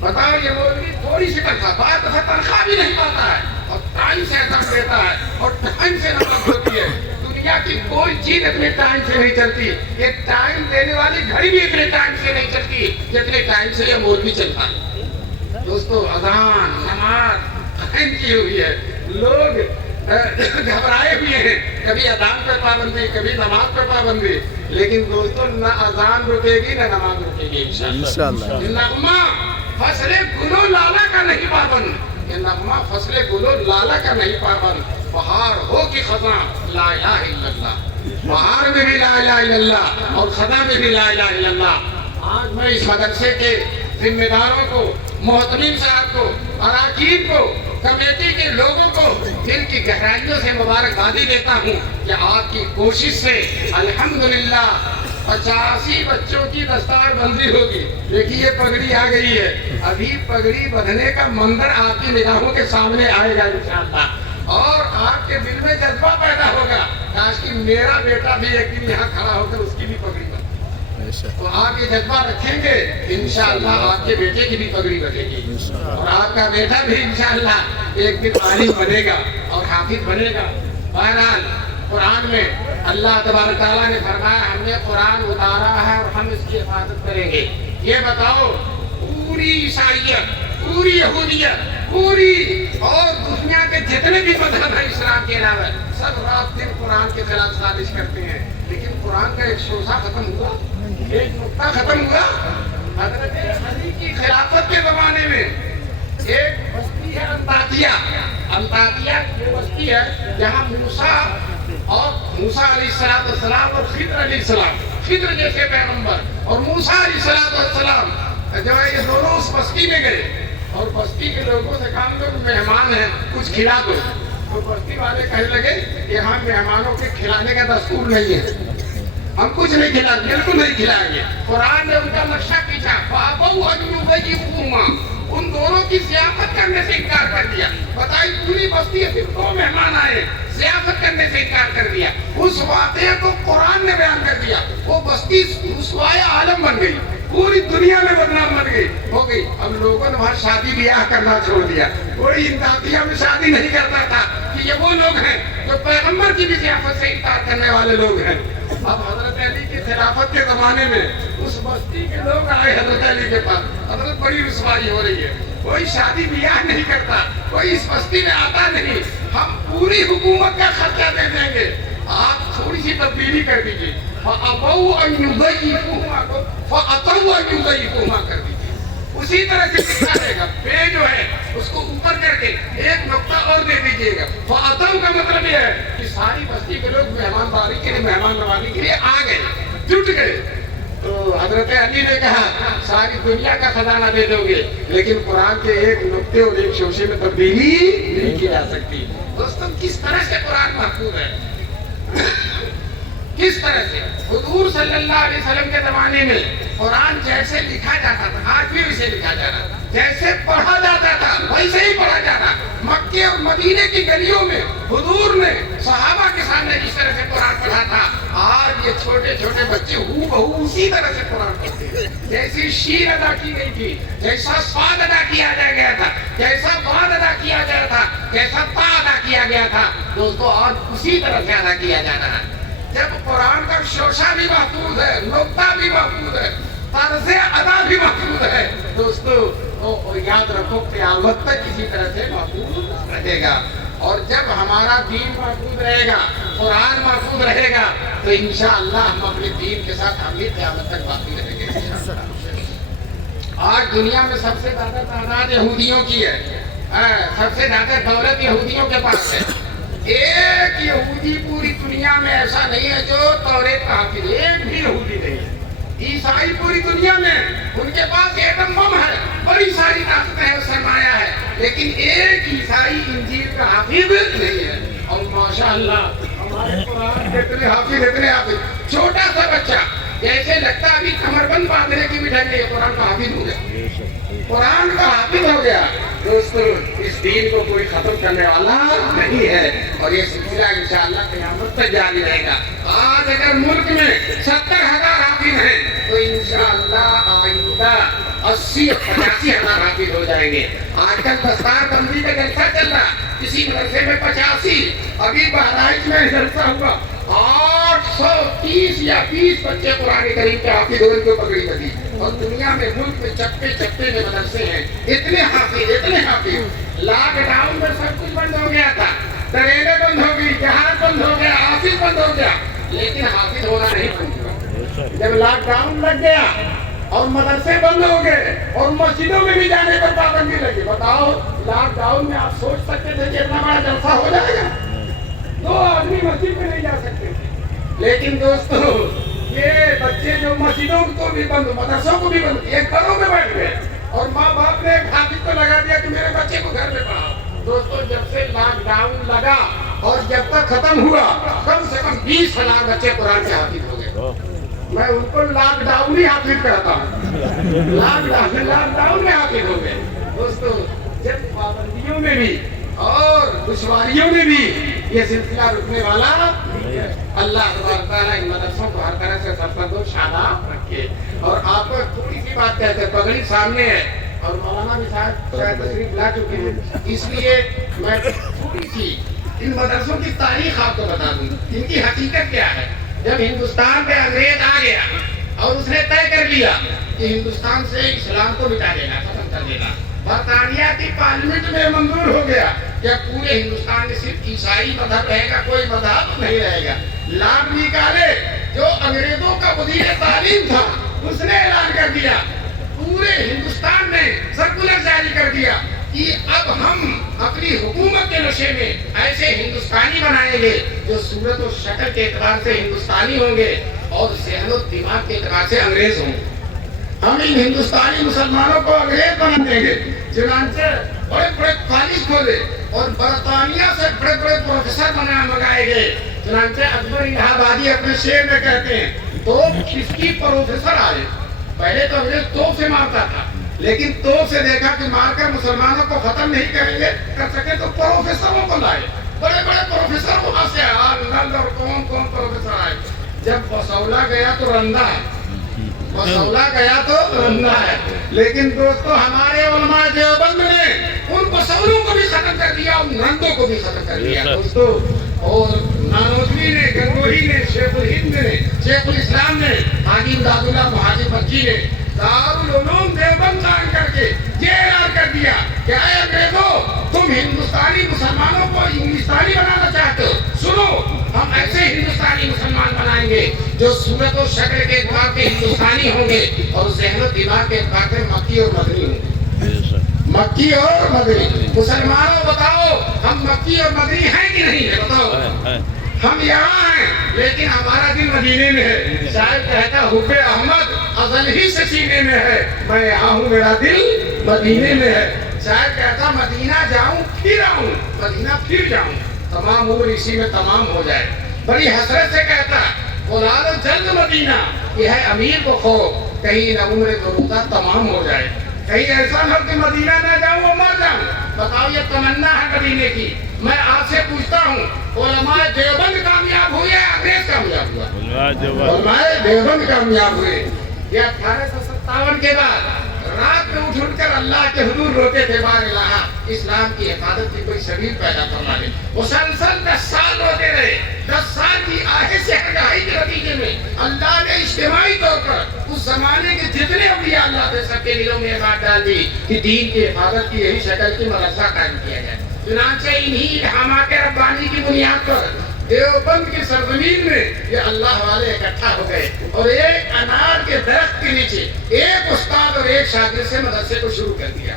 بتاؤ یہ مولوی تھوڑی سی تنخواہ بھی نہیں پاتا ہے اور ٹائم سے اذان دیتا ہے اور ٹائم سے نماز ہوتی ہے۔ دنیا کی کوئی چیز اتنے ٹائم سے نہیں چلتی، یہ ٹائم دینے والی گھڑی بھی اتنے ٹائم سے نہیں چلتی جتنے ٹائم سے یہ مولوی چلتا ہے۔ دوستو اذان نماز ٹائم کی ہوئی ہے، لوگ گھبرائے ہوئے ہیں، کبھی اذان پہ پابندی، کبھی نماز پہ پابندی، لیکن دوستو نہ اذان رکے گی نہ نماز رکے گی انشاءاللہ۔ نغمہ فصل گلو لالا کا نہیں پابند، یہ نغمہ فصل گلو لالا کا نہیں پابند، بہار ہو کی خزاں لا الہ الا اللہ، بہار میں بھی لا الہ الا اللہ اور خزاں میں بھی لا الہ الا اللہ۔ آج میں اس مدرسے کے ذمہ داروں کو، محتمین صاحب کو، اراکین کو، کمیٹی کے لوگوں کو دل کی گہرائیوں سے مبارکبادی دیتا ہوں کہ آپ کی کوشش سے الحمدللہ 85 بچوں کی دستار بندی ہوگی۔ دیکھیے پگڑی آ گئی ہے، ابھی پگڑی بدھنے کا منظر آپ کی نگاہوں کے سامنے آئے گا انشاءاللہ، اور آپ کے دل میں جذبہ پیدا ہوگا کاش کہ میرا بیٹا بھی ایک دن یہاں کھڑا ہو کر اس کی بھی پگڑی بنے۔ تو آپ یہ جذبہ رکھیں گے انشاءاللہ آپ کے بیٹے کی بھی پگڑی بنے گی، اور آپ کا بیٹا بھی انشاءاللہ ایک دن عالم بنے گا اور حافظ بنے گا۔ بہرحال قرآن میں اللہ تبارک تعالیٰ نے فرمایا ہم نے قرآن اتارا ہے اور ہم اس کی حفاظت کریں گے۔ یہ بتاؤ پوری عیسائیت، پوری یہودیت، پوری اور دنیا کے جتنے بھی مذہب ہیں اسلام کے علاوہ سب رات دن قرآن کے خلاف سازش کرتے ہیں، لیکن قرآن کا ایک شوشہ ختم ہوا، ایک نقطہ ختم ہوا۔ حضرت علی کی خلافت کے زمانے میں ایک بستی ہے انطاکیہ، انطاکیہ وہ بستی ہے جہاں موسیٰ علیہ السلام اور خضر علیہ السلام، خضر جیسے پیغمبر اور موسیٰ علیہ السلام جو ہے یہ دونوں اس بستی میں گئے، اور بستی کے لوگوں سے کہا لوگ مہمان ہیں کچھ کھلا دو، تو بستی والے کہنے لگے کہ ہم مہمانوں کے کھلانے کا دستور نہیں ہے، ہم کچھ نہیں کھلائیں گے، بالکل نہیں کھلائیں گے۔ قرآن نے ان کا نقشہ کھینچا، فَأَبَوْا أَنْ يُضَيِّفُوهُمَا، ان دونوں کی ضیافت کرنے سے انکار کر دیا۔ بتائی پوری بستی ہے، صرف 2 مہمان آئے، ضیافت کرنے سے انکار کر دیا۔ اس واقعے کو قرآن نے بیان کر دیا، وہ بستی رسوائے عالم بن گئی، پوری دنیا میں بدنام بن گئی ہو گئی۔ اب لوگوں نے وہاں شادی بیاہ کرنا چھوڑ دیا، کوئی انطاکیہ میں شادی نہیں کرتا تھا کہ یہ وہ لوگ ہیں جو پیغمبر کی بھی ضیافت سے انکار کرنے والے لوگ ہیں۔ اب حضرت علی کی خلافت کے زمانے میں اس بستی کے لوگ آئے حضرت علی کے پاس، حضرت بڑی رسوائی ہو رہی ہے، کوئی شادی بیاہ نہیں کرتا، کوئی اس بستی میں آتا نہیں، ہم پوری حکومت کا خرچہ دے دیں گے، آپ تھوڑی سی تبدیلی کر دیجیے۔ فَأَبَوْا أَنْ يُضَيِّفُوهُمَا، فَأَتَوْا أَنْ يُضَيِّفُوهُمَا کر دیجیے۔ اسی طرح سے لکھا رہے گا، پے جو ہے اس کو اوپر کر کے ایک نقطہ اور دے دیجیے گا۔ فَأَتَوْا کا مطلب یہ ہے کہ ساری بستی کے لوگ مہمانداری کے لیے، مہمان نوازی کے لیے آ گئے، جٹ گئے۔ تو حضرت علی نے کہا ساری دنیا کا خزانہ دے دو گے لیکن قرآن کے ایک نقطے اور ایک شوشے میں تبدیلی نہیں کی جا سکتی۔ دوستوں کس طرح سے قرآن محفوظ ہے، کس طرح سے حضور صلی اللہ علیہ وسلم کے زمانے میں قرآن جیسے لکھا جاتا تھا آج بھی ویسے لکھا جاتا، جیسے پڑھا جاتا تھا ویسے ہی پڑھا جاتا۔ مکے اور مدینے کی گلیوں میں حضور نے صحابہ کے سامنے جس طرح سے قرآن پڑھا تھا، آج یہ چھوٹے چھوٹے بچے ہو بہو اسی طرح سے قرآن پڑھتے ہیں۔ جیسی شین ادا کی گئی تھی، جیسا سواد ادا کیا گیا تھا، جیسا باد ادا کیا گیا تھا، جیسا تا ادا کیا گیا تھا، دوستو آج اسی طرح سے ادا کیا جا رہا ہے۔ جب قرآن کا شوشہ بھی محفوظ ہے، نقطہ بھی محفوظ ہے، طرز ادا بھی محفوظ ہے، دوستو یاد رکھو قیامت تک کسی طرح سے محفوظ رہے گا۔ اور جب ہمارا دین محفوظ رہے گا، قرآن محفوظ رہے گا، تو انشاءاللہ ہم اپنے دین کے ساتھ ہم بھی قیامت تک باقی رہیں گے انشاءاللہ۔ آج دنیا میں سب سے زیادہ تعداد یہودیوں کی ہے، سب سے زیادہ دولت یہودیوں کے پاس ہے۔ ایک یہودی پوری دنیا میں ایسا نہیں ہے جو توریت کا حافظ، ایک بھی یہودی نہیں ہے۔ عیسائی پوری دنیا میں ان کے پاس ایٹم بم ہے، بڑی ساری طاقتیں ہیں، سرمایہ ہے، لیکن ایک عیسائی انجیل کا حافظ نہیں ہے۔ اور ماشاءاللہ ہمارے اتنے حافظ چھوٹا سا بچہ جیسے لگتا ابھی کمر بند باندھنے کی بھی ڈھنگ نہیں، قرآن کا حافظ ہو گیا، قرآن کا حافظ ہو گیا۔ دوستو اس دین کو کوئی ختم کرنے والا نہیں ہے، اور یہ سلسلہ انشاءاللہ قیامت تک جاری رہے گا۔ آج اگر ملک میں 70,000 حافظ ہیں تو انشاءاللہ آئندہ 80-85,000 حافظ ہو جائیں گے۔ آج کل دستار بندی کا جلسہ چل رہا، کسی مدرسے میں 85، ابھی بہرائچ میں جلسہ ہوا 830 یا 20 بچے قرآن کریم کے حافظ ہوئے کو پکڑی لگی، اور دنیا میں ملک میں چپے چپے میں مدرسے ہیں، اتنے حافظ۔ لاک ڈاؤن میں سب کچھ بند ہو گیا تھا، ٹرینیں بند ہو گئی، جہاز بند ہو گیا، آفس بند ہو گیا، لیکن حافظ ہونا نہیں بند ہوا۔ جب لاک ڈاؤن لگ گیا اور مدرسے بند ہو گئے اور مسجدوں میں بھی جانے پر پابندی لگی، بتاؤ لاک ڈاؤن میں آپ سوچ سکتے تھے کہ اتنا بڑا جلسہ ہو جائے گا؟ 2 آدمی مسجد میں نہیں جا سکتے تھے، لیکن دوستو یہ بچے جو مسجدوں کو بھی بند، مدرسوں کو بھی بند، ایک گھروں میں بیٹھ گئے، اور ماں باپ نے ایک حافظ کو لگا دیا کہ میرے بچے کو گھر میں پڑھاؤ۔ دوستو جب سے لاک ڈاؤن لگا اور جب تک ختم ہوا کم سے کم 20,000 بچے قرآن کے حافظ ہو گئے۔ میں ان کو لاک ڈاؤن ہی حافظ کہتا ہوں، لاک ڈاؤن میں حافظ ہو گئے۔ دوستو جب پابندیوں میں بھی اور دشواریوں میں بھی یہ سلسلہ رکنے والا نہیں ہے۔ اللہ تبارک تعالیٰ ان مدرسوں کو ہر طرح سے سرفراز و شاداب رکھے۔ اور آپ کو تھوڑی سی بات کہتے ہیں، پگڑی سامنے ہے اور مولانا بھی شاید تشریف لا چکے ہیں، اس لیے میں تھوڑی سی ان مدرسوں کی تاریخ آپ کو بتا دوں، ان کی حقیقت کیا ہے۔ جب ہندوستان پہ انگریز آ گیا اور اس نے طے کر لیا کہ ہندوستان سے اسلام کو مٹا دینا، ختم کر دینا، برطانیہ کی پارلیمنٹ میں منظور ہو گیا کہ پورے ہندوستان میں صرف عیسائی مذہب رہے گا، کوئی مذہب نہیں رہے گا۔ لارڈ نکالے جو انگریزوں کا وزیر تعلیم تھا، اس نے اعلان کر دیا، پورے ہندوستان میں سرکولر جاری کر دیا کہ اب ہم اپنی حکومت کے نشے میں ایسے ہندوستانی بنائیں گے جو صورت و شکل کے اعتبار سے ہندوستانی ہوں گے اور ذہن و دماغ کے اعتبار سے انگریز ہوں گے۔ ہم ان ہندوستانی مسلمانوں کو انگریز بنا دیں گے۔ چنانچہ بڑے بڑے کالج کھولے اور برطانیہ سے بڑے بڑے پروفیسر منگائے گئے۔ چنانچہ اکبر الہ آبادی اپنے شعر میں کہتے ہیں تو اس کی پروفیسر آئے، پہلے تو انگریز توپ سے مارتا تھا، لیکن توپ سے دیکھا کہ مار کر مسلمانوں کو ختم نہیں کریں گے کر سکے تو پروفیسروں کو لائے، بڑے بڑے پروفیسر وہاں سے نل اور کون پروفیسر آئے۔ جب بسولہ گیا تو رندہ ہے، بسولہ گیا تو رندہ ہے، لیکن دوستو ہمارے علماء دیوبند نے ان بسولوں کو بھی ختم کر دیا اور رندوں کو بھی ختم کر دیا دوستو۔ اور نانوتوی نے، گنگوہی نے، شیخ الہند نے، شیخ الاسلام نے، حاجی امداد اللہ مہاجر مکی نے دارالعلوم دیوبند قائم کر کے یہ اعلان کر دیا کہ اے انگریزوں، تم ہندوستانی مسلمانوں کو انگلستانی بنانا چاہتے ہو، سنو ہم ایسے ہندوستانی مسلمان بنائیں گے جو صورت و شکل کے اعتبار سے ہندوستانی ہوں گے اور ذہن و دماغ کے اعتبار سے مکی اور مدنی ہوں گے۔ مکی اور مدنی، مسلمانوں بتاؤ ہم مکی اور مدنی ہیں کہ نہیں ہے؟ بتاؤ۔ ہم یہاں ہیں لیکن ہمارا دل مدینے میں ہے، شاید کہتا حب احمد ازل ہی سے سینے میں ہے، میں یہاں ہوں میرا دل مدینے میں ہے، شاید کہتا مدینہ جاؤں پھر آؤں، مدینہ پھر جاؤں، تمام عمر اسی میں تمام ہو جائے۔ بڑی حسرت سے کہتا بلا لو جلد مدینہ، یہ ہے امیر کو خوف کہیں نہ عمر دروغہ تمام ہو جائے، کہیں ایسا نہ کہ مدینہ نہ جاؤں اور مر جاؤں۔ بتاؤ یہ تمنا ہے مدینے کی۔ میں آپ سے پوچھتا ہوں علماء دیوبند کامیاب ہوئے یا انگریز کامیاب ہوا؟ علماء دیوبند کامیاب ہوئے۔ یہ 1857 کے بعد رات میں اٹھ کر اللہ کے حضور روتے تھے، بار الہ اسلام کی حفاظت کی کوئی سبیل پیدا کرنا ہے۔ مسلسل 10 سال روتے رہے، 10 سال کی آہے سے ہٹائی کے نتیجے میں اللہ نے اجتماعی طور پر اس زمانے کے جتنے اولیاء اللہ تھے سب کے دلوں میں بات ڈال دی کہ دین کی حفاظت کی یہی شکل کی مدرسہ قائم کیا جائے۔ چنانچہ انہی الہامات ربانی کی بنیاد پر دیوبند کی سرزمین میں یہ اللہ والے اکٹھا ہو گئے اور ایک انار کے درخت کے نیچے ایک استاد اور ایک شاگرد سے مدرسے کو شروع کر دیا۔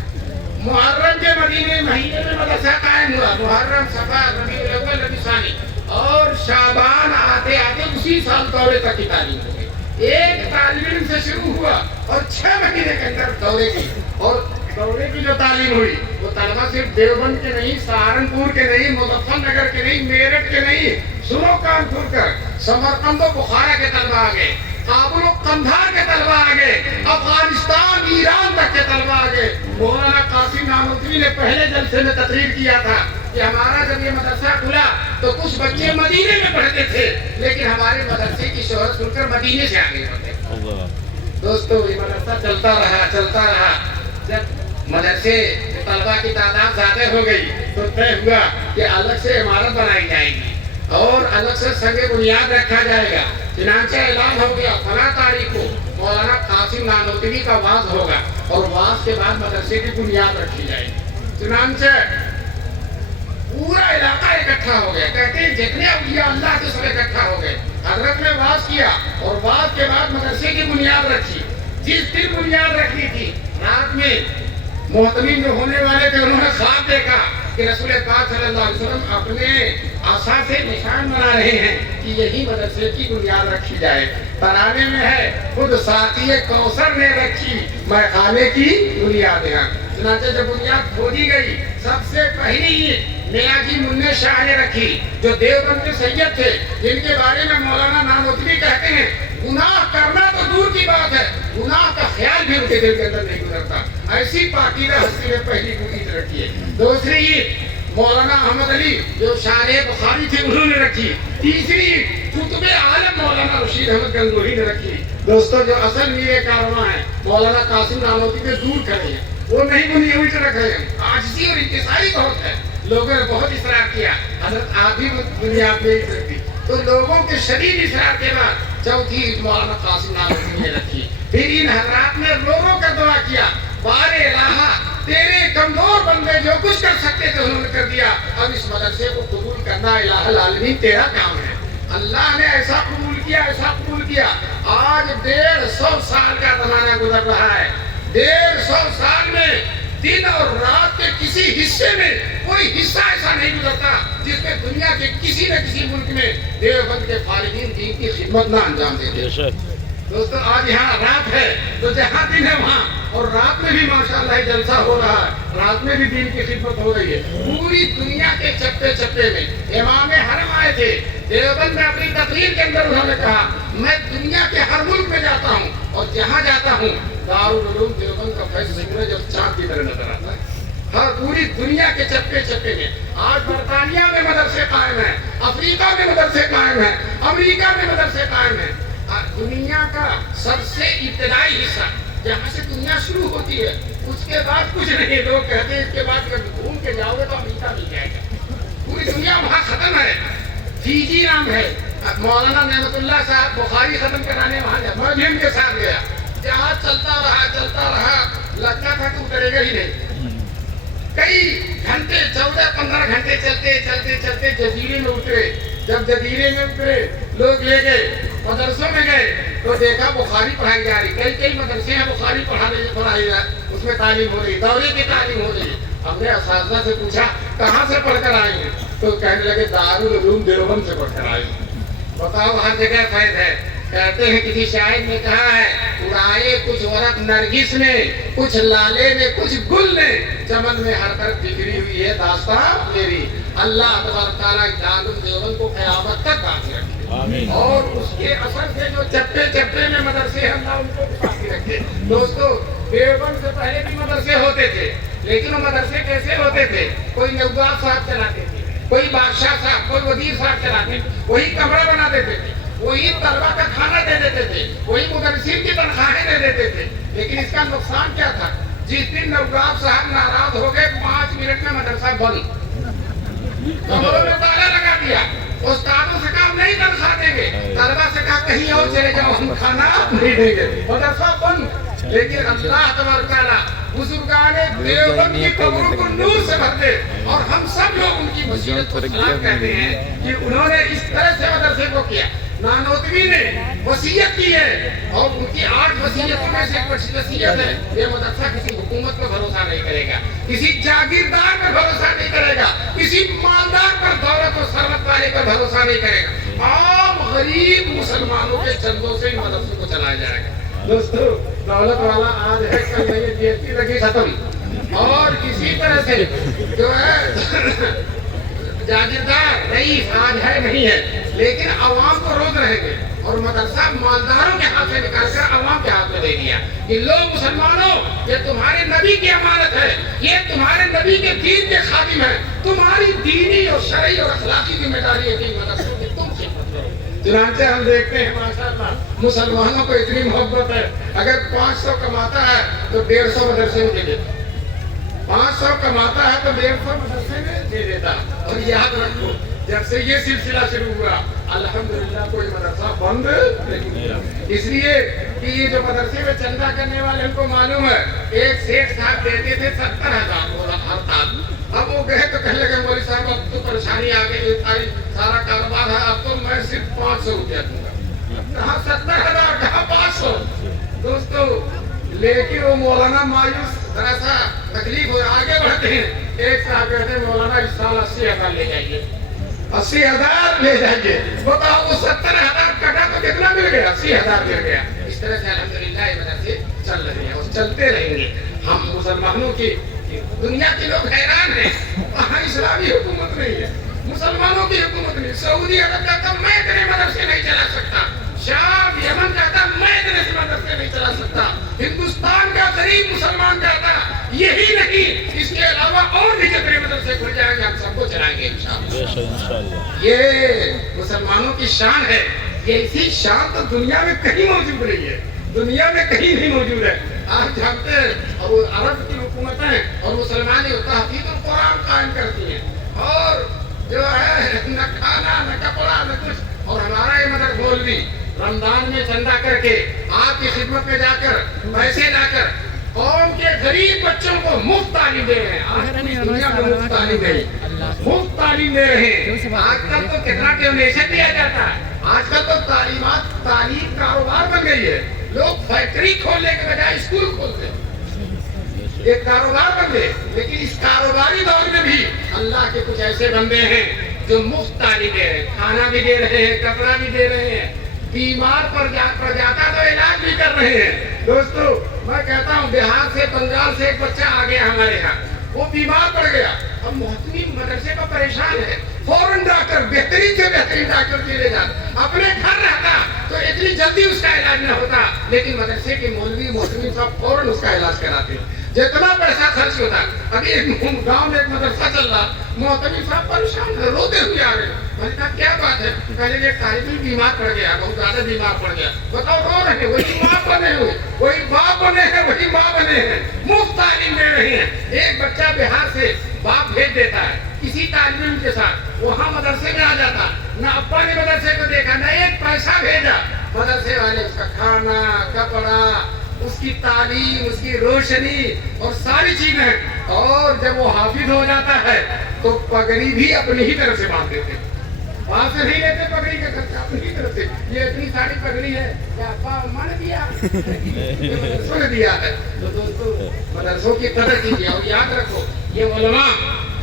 محرم کے مہینے میں مدرسہ قائم ہوا، محرم، صفر، ربیع الاول، ربیع ثانی اور شعبان آتے آتے اسی سال دورے تک کی تعلیم ہو گئی۔ ایک طالب علم سے شروع ہوا اور 6 مہینے کے اندر دورے کی، اور دورے کی جو تعلیم ہوئی وہ طلبہ صرف دیوبند کے نہیں، سہارنپور کے نہیں، مظفر نگر کے نہیں، میرٹھ کے نہیں، سنو کان کھول کر، سمرقند و بخارا کے طلبہ آ گئے، کابل و قندھار کے طلبہ آ گئے، افغانستان ایران تک کے طلبہ آ گئے۔ مولانا قاسم نانوتوی نے پہلے جلسے میں تقریر کیا تھا کہ ہمارا جب یہ مدرسہ کھلا تو کچھ بچے مدینے میں پڑھتے تھے، لیکن ہمارے مدرسے کی شہرت سن کر مدینے سے آگے بڑھتے۔ دوستو یہ مدرسہ چلتا رہا، جب مدرسے طلبہ کی تعداد زیادہ ہو گئی تو طے ہوا کہ الگ سے عمارت بنائی جائے گی اور الگ سے سنگ بنیاد رکھا جائے گا۔ چنانچہ اعلان ہو گیا فلاں تاریخ کو مولانا قاسم نانوتوی کا واعظ ہوگا اور واعظ کے بعد مدرسے کی بنیاد رکھی جائے گی۔ چنانچہ پورا علاقہ اکٹھا ہو گیا، کہتے ہیں جتنے اولیاء اللہ کے سب اکٹھا ہو گئے۔ حضرت نے واعظ کیا اور واعظ کے بعد مدرسے کی بنیاد رکھی۔ جس دن بنیاد رکھی تھی رات میں محتمین جو ہونے والے تھے انہوں نے خواب دیکھا کہ رسول پاک صلی اللہ علیہ وسلم اپنے عصا سے نشان بنا رہے ہیں کہ یہی مدرسے کی بنیاد رکھی جائے۔ ترانے میں ہے خود ساقی کوثر نے رکھی میں خانے کی بنیاد یہاں۔ چنانچہ جب بنیاد کھودی گئی سب سے پہلی میاں جی منع شاہ نے رکھی جو دیوبند کے سید تھے، جن کے بارے میں مولانا نانوتوی کہتے ہیں گناہ کرنا تو دور کی بات ہے، گناہ کا خیال بھی ان کے دل کے اندر نہیں گزرتا۔ ایسی پاکیزہ ہستی نے پہلی عید رکھی ہے۔ دوسری عید مولانا احمد علی جو شارح بخاری تھے انہوں نے رکھی۔ تیسری عید قطب عالم مولانا رشید احمد گنگوہی نے رکھی۔ دوستو جو اصل میرے کارواں ہیں مولانا قاسم نانوتوی کے دور کھڑے ہیں، وہ نہیں بنی ہوئی رکھ رہے ہیں۔ عاجزی اور انکساری بہت ہے، لوگوں نے بہت اصرار کیا، حضرت آپ بھی بنیاد میں ہی رکھی تو لوگوں کے شدید اصرار کے بعد چوتھی عید مولانا قاسم نانوتوی نے رکھی۔ پھر ان حضرات نے رو کر دعا کیا بار الہ تیرے کمزور بندے جو کچھ کر سکتے تھے انہوں نے کر دیا، اب اس مدرسے کو قبول کرنا الہ العالمین تیرا کام ہے۔ اللہ نے ایسا قبول کیا، آج 150 سال کا زمانہ گزر رہا ہے۔ 150 سال میں دن اور رات کے کسی حصے میں کوئی حصہ ایسا نہیں گزرتا جس میں دنیا کے کسی نہ کسی ملک میں دیوبند کے فارغین دین کی خدمت نہ انجام دیتے۔ دوستو آج یہاں رات ہے تو جہاں دن ہے وہاں، اور رات میں بھی ماشاءاللہ جلسہ ہو رہا ہے، رات میں بھی دین کی خدمت ہو رہی ہے۔ پوری دنیا کے چپے چپے میں امام حرم آئے تھے دیوبند میں، اپنی تقریر کے اندر انہوں نے کہا میں دنیا کے ہر ملک میں جاتا ہوں اور جہاں جاتا ہوں دارالعلوم دیوبند کا فیض سورج اور چاند کی طرح نظر آتا ہے۔ ہر پوری دنیا کے چپے چپے میں آج برطانیہ میں مدرسے قائم ہیں، افریقہ میں مدرسے قائم ہیں، امریکہ میں مدرسے قائم ہیں۔ دنیا کا سب سے ابتدائی حصہ جہاں سے دنیا شروع ہوتی ہے اس کے بعد کچھ نہیں، لوگ کہتے ہیں اس کے بعد جب گھوم کے جاؤ گے تو امریکہ مل جائے گا، پوری دنیا وہاں ختم ہے۔ فیجی نام ہے، مولانا نعمت اللہ صاحب بخاری ختم کرانے وہاں گیا، میں بھی ان کے ساتھ گیا، جہاں چلتا رہا لگتا تھا کہ اترے گا ہی نہیں۔ کئی گھنٹے 14-15 گھنٹے چلتے جزیرے میں اترے۔ جب جزیرے میں اترے لوگ لے گئے مدرسوں میں گئے تو دیکھا بخاری پڑھائی جا رہی، کئی مدرسے ہیں بخاری پڑھائی جا اس میں تعلیم ہو رہی، دورے کی تعلیم ہو رہی۔ ہم نے اساتذہ سے پوچھا کہاں سے پڑھ کر آئے ہیں تو کہنے لگے دارالعلوم دیوبند سے پڑھ کر آئے ہیں۔ بتاؤ ہر جگہ فیض ہے۔ کہتے ہیں کسی شاعر نے کہا ہے اڑائے کچھ ورق نرگس نے، کچھ لالے نے، کچھ گل نے، چمن میں ہر طرف بکھری ہوئی ہے داستان میری۔ اللہ تبارک تعالیٰ دارالعلوم دیوبند کو قیامت تک باقی رکھے اور اس کے اثر سے جو چپے چپے میں مدرسے ہیں اللہ ان کو باقی رکھے۔ دوستو دیوبند سے پہلے بھی مدرسے ہوتے تھے، لیکن وہ مدرسے کیسے ہوتے تھے؟ کوئی نواب صاحب چلاتے تھے، کوئی بادشاہ صاحب، کوئی وزیر صاحب چلاتے تھے، وہی کمرہ بنا دیتے تھے، وہی طلبہ کا کھانا دے دیتے تھے، وہی مدرسین کی تنخواہیں دے دیتے تھے۔ لیکن اس کا نقصان کیا تھا؟ جس دن نواب صاحب ناراض ہو گئے 5 منٹ میں مدرسہ بند، کمروں میں تالا لگا دیا۔ استادوں سے کہا نہیں تنخواہ دیں گے، طلبہ سے کہا کہیں اور چلے جاؤ ہم کھانا نہیں دیں گے، مدرسہ بند۔ لیکن اللہ تبارک تعالیٰ بزرگان دیوبند کی قبروں کو نور سے بھر دے، اور ہم سب لوگ ان کی بصیرت کو سلام کہتے ہیں کہ انہوں نے اس طرح سے مدرسے کو کیا۔ نانوتوی نے وصیت کی ہے اور ان کی 8 وصیتوں میں سے ایک وصیت ہے یہ مدرسہ کسی حکومت پر بھروسہ نہیں کرے گا، کسی جاگیردار پر بھروسہ نہیں کرے گا، کسی مالدار پر، دولت و ثروت والے پر بھروسہ نہیں کرے گا، عام غریب مسلمانوں کے چندوں سے مدرسے کو چلایا جائے گا۔ دوستو دولت والا آج ہے کل نہیں، جی ایس ٹی لگی ختم، اور اسی طرح سے جو ہے جاگیردار رئیس آج ہے نہیں ہے، لیکن عوام کو روز رہیں گے، اور مدرسہ مالداروں کے ہاتھ سے نکال کر عوام کے ہاتھ میں دے دیا کہ لو مسلمانوں، یہ تمہارے نبی کی امانت ہے، یہ تمہارے نبی کے دین کے خادم ہے، تمہاری دینی اور شرعی اور اخلاقی ذمہ داری ہے کہ مدرسوں کی تم خدمت کرو۔ چنانچہ ہم دیکھتے ہیں ماشاءاللہ مسلمانوں کو اتنی محبت ہے، اگر 500 کماتا ہے تو 150 مدرسے میں دے دیتا، 500 کماتا ہے تو 150 مدرسے میں دے دیتا۔ اور یاد رکھو جب سے یہ سلسلہ شروع ہوا الحمدللہ کوئی مدرسہ بند نہیں ہوا، اس لیے کہ یہ جو مدرسے میں چندہ کرنے والے ان کو معلوم ہے ایک سیٹھ صاحب دیتے تھے 70,000 ہر سال، اب وہ گئے تو کہنے لگے مولوی صاحب اب تو پریشانی آ گئی، سارا کاروبار ہے، اب تو میں صرف 500 روپیہ دوں گا، کہاں 70,000 کہاں 500 دوستو۔ لیکن وہ مولانا مایوس ذرا سا تکلیف ہو آگے بڑھتے ہیں، ایک صاحب کہتے ہیں مولانا اس سال 80,000 لے جائیے، 80,000 لے جائیے، بتاؤ وہ 70,000 کٹا تو کتنا مل گیا؟ 80,000 مل گیا۔ اس طرح سے الحمدللہ یہ مدرسے چل رہے ہیں اور چلتے رہیں گے۔ ہم مسلمانوں کی دنیا کے لوگ حیران ہیں، وہاں اسلامی حکومت نہیں ہے، مسلمانوں کی حکومت نہیں۔ سعودی عرب کہتا میں اتنے مدرسے نہیں چلا سکتا، شام یمن کہتا میں اتنے مدرسے نہیں چلا سکتا، ہندوستان کا غریب مسلمان کہتا یہی نہیں اس کے علاوہ اور بھی جتنے مدرسے کھل جائیں گے ہم سب کو چلائیں گے انشاءاللہ۔ یہ مسلمانوں کی شان ہے، یہ اسی شان تو دنیا میں کہیں موجود نہیں ہے، دنیا میں کہیں نہیں موجود ہے۔ آپ جانتے ہیں اور وہ عرب کی حکومتیں اور مسلمان تحفیظ القرآن قائم کرتی ہیں، اور جو ہے نہ کھانا نہ کپڑا نہ کچھ، اور ہمارا یہ مدر مولوی رمضان میں چندہ کر کے آپ کی خدمت میں جا کر پیسے لا کر قوم کے غریب بچوں کو مفت تعلیم دے رہے ہیں۔ آج پوری دنیا میں مفت تعلیم دے مفت تعلیم دے رہے ہیں۔ آج کل تو کتنا ڈونیشن دیا جاتا ہے، آج کل تو تعلیم کاروبار بن گئی ہے، لوگ فیکٹری کھولنے کے بجائے اسکول کھولتے ہیں، ایک کاروبار بن گئے۔ لیکن اس کاروباری دور میں بھی اللہ کے کچھ ایسے بندے ہیں جو مفت تعلیم دے رہے ہیں، کھانا بھی دے رہے ہیں، کپڑا بھی دے رہے ہیں، بیمار پر جاتا تو علاج بھی کر رہے ہیں۔ دوستو میں کہتا ہوں بہار سے بنگال سے ایک بچہ آ گیا ہمارے یہاں، وہ بیمار پڑ گیا، اب محتمین مدرسے کا پریشان ہے، فوراً ڈاکٹر بہترین سے بہترین ڈاکٹر کے لے جاتا، اپنے گھر رہتا تو اتنی جلدی اس کا علاج نہ ہوتا، لیکن مدرسے کے مولوی محتمین صاحب فوراً اس کا علاج کراتے ہیں، جتنا پیسہ خرچ ہوتا۔ ابھی ایک گاؤں میں ایک مدرسہ چل رہا، محتمین صاحب پریشان روتے ہوئے آ گئے، میں نے کہا کیا بات ہے؟ پہلے ایک طالب علم بیمار پڑ گیا، بہت زیادہ بیمار پڑ گیا، بتاؤ رو رہے ہیں، وہی ماں بنے ہوئے، وہی باپ بنے ہیں، وہی ماں بنے ہیں، مفت تعلیم دے رہے ہیں۔ ایک بچہ بہار سے باپ بھیج دیتا ہے کسی طالب علم کے ساتھ، وہاں مدرسے میں آ جاتا، نہ ابا نے مدرسے کو دیکھا نہ ایک پیسہ بھیجا، مدرسے والے اس کا کھانا کپڑا اس کی تعلیم اس کی روشنی اور ساری چیزیں، اور جب وہ حافظ ہو جاتا ہے تو پگڑی بھی اپنی ہی طرف سے باندھ دیتے، وہاں سے نہیں لیتے پگڑی کے خرچہ، اپنی طرف سے۔ یہ اتنی ساری پگڑی ہے کیا ابا اما نے دیا مدرسوں نے دیا ہے۔ تو دوستو مدرسوں کی قدر کیجیے، اور یاد رکھو یہ علماء،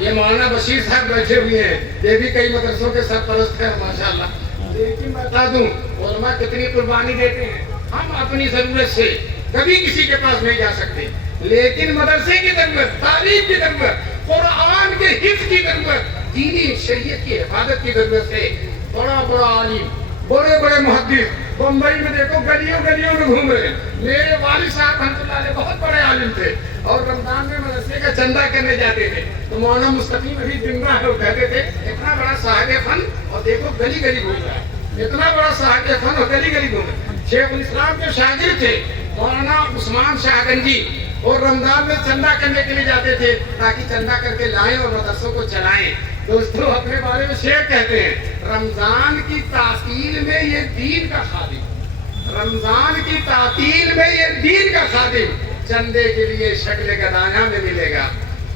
یہ مولانا بشیر صاحب بیٹھے ہوئے ہیں، یہ بھی کئی مدرسوں کے سرپرست ہیں ماشاءاللہ۔ لیکن بتا دوں علماء کتنی قربانی دیتے ہیں، ہم اپنی ضرورت سے کبھی کسی کے پاس نہیں جا سکتے، لیکن مدرسے کی ضرورت، تعلیم کی ضرورت، قرآن کے حفظ کی ضرورت، دینی شریعت کی حفاظت کی ضرورت سے بڑا بڑا عالم، بڑے بڑے محدث بمبئی میں دیکھو گلیوں گلیوں میں گھوم رہے ہیں۔ میرے والد صاحب رحمۃ اللہ علیہ بہت بڑے عالم تھے، اور رمضان میں مدرسے کا چندہ کرنے جاتے تھے تو مولانا مستقیم ابھی زندہ ہے، وہ کہتے تھے اتنا بڑا صاحب فن اور دیکھو گلی گلی گھوم رہا ہے، اتنا بڑا صاحب فن اور گلی گلی گھوم رہا ہے۔ شیخ الاسلام کے شاگرد تھے مولانا عثمان شاہ گنجی، اور رمضان میں چندہ کرنے کے لیے جاتے تھے تاکہ چندہ کر کے لائیں اور مدرسوں کو چلائیں۔ دوستو اپنے بارے میں شیخ کہتے ہیں رمضان کی تعطیل میں یہ دین کا خادم، رمضان کی تعطیل میں یہ دین کا خادم چندے کے لیے شکل گدایا میں ملے گا۔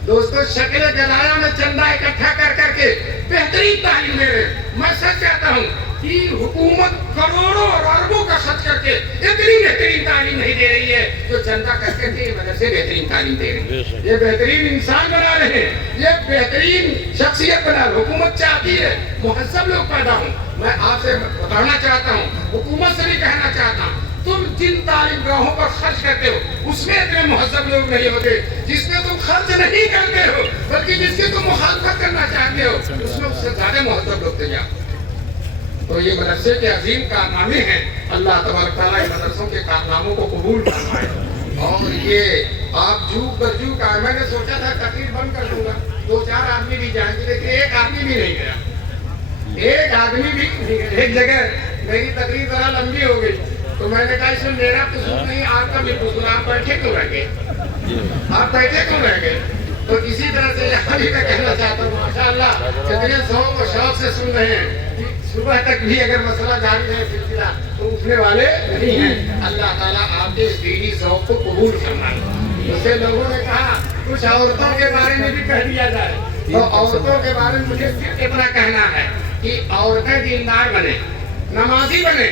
دوستو شکل گدایا میں چندہ اکٹھا کر کر کے بہترین تعلیم دے رہے ہیں۔ میں سچ کہتا ہوں کہ حکومت کروڑوں اور اربوں کا خرچ کر کے اتنی بہترین تعلیم نہیں دے رہی ہے جو چندہ کر کے یہ مدرسے بہترین تعلیم دے رہے ہیں، یہ بہترین انسان بنا رہے ہیں، یہ بہترین شخصیت بنا رہے ہیں۔ حکومت چاہتی ہے مہذب لوگ پیدا ہوں۔ میں آپ سے بتانا چاہتا ہوں، حکومت سے بھی کہنا چاہتا ہوں، تم جن تعلیم گاہوں پر خرچ کرتے ہو اس میں اتنے مہذب لوگ نہیں ہوتے، جس میں تم خرچ نہیں کرتے ہو بلکہ جس کی تم مخالفت کرنا چاہتے ہو اس میں اس سے زیادہ مہذب لوگ تیار۔ تو یہ مدرسے کے عظیم کارنامے ہیں. اللہ تبارک تعالیٰ ان مدرسوں کے کارناموں کو قبول فرمائے. اور یہ آپ جھوک پر جھوک آئے. میں نے سوچا تھا تقریر بند کر دوں گا, 2-4 آدمی بھی جائیں گے, لیکن ایک آدمی بھی نہیں گیا. ایک آدمی بھی نہیں گیا. ایک جگہ میری تقریر ذرا لمبی ہو گئی تو میں نے کہا اس میں میرا قصور نہیں, آپ کا بھی قصور. آپ بیٹھے کیوں رہ گئے؟ آپ بیٹھے کیوں رہ گئے؟ تو اسی طرح سے یہاں بھی میں کہنا چاہتا ہوں ماشاءاللہ کتنے ذوق و شوق سے سن رہے ہیں کہ صبح تک بھی اگر مسئلہ جاری ہے سلسلہ تو اٹھنے والے نہیں ہیں. اللہ تعالیٰ آپ کے اس دینی ذوق کو قبول فرمائے. اسے لوگوں نے کہا کچھ عورتوں کے بارے میں بھی کہہ دیا جائے, تو عورتوں کے بارے میں مجھے صرف اتنا کہنا ہے کہ عورتیں دیندار بنے, نمازی بنے,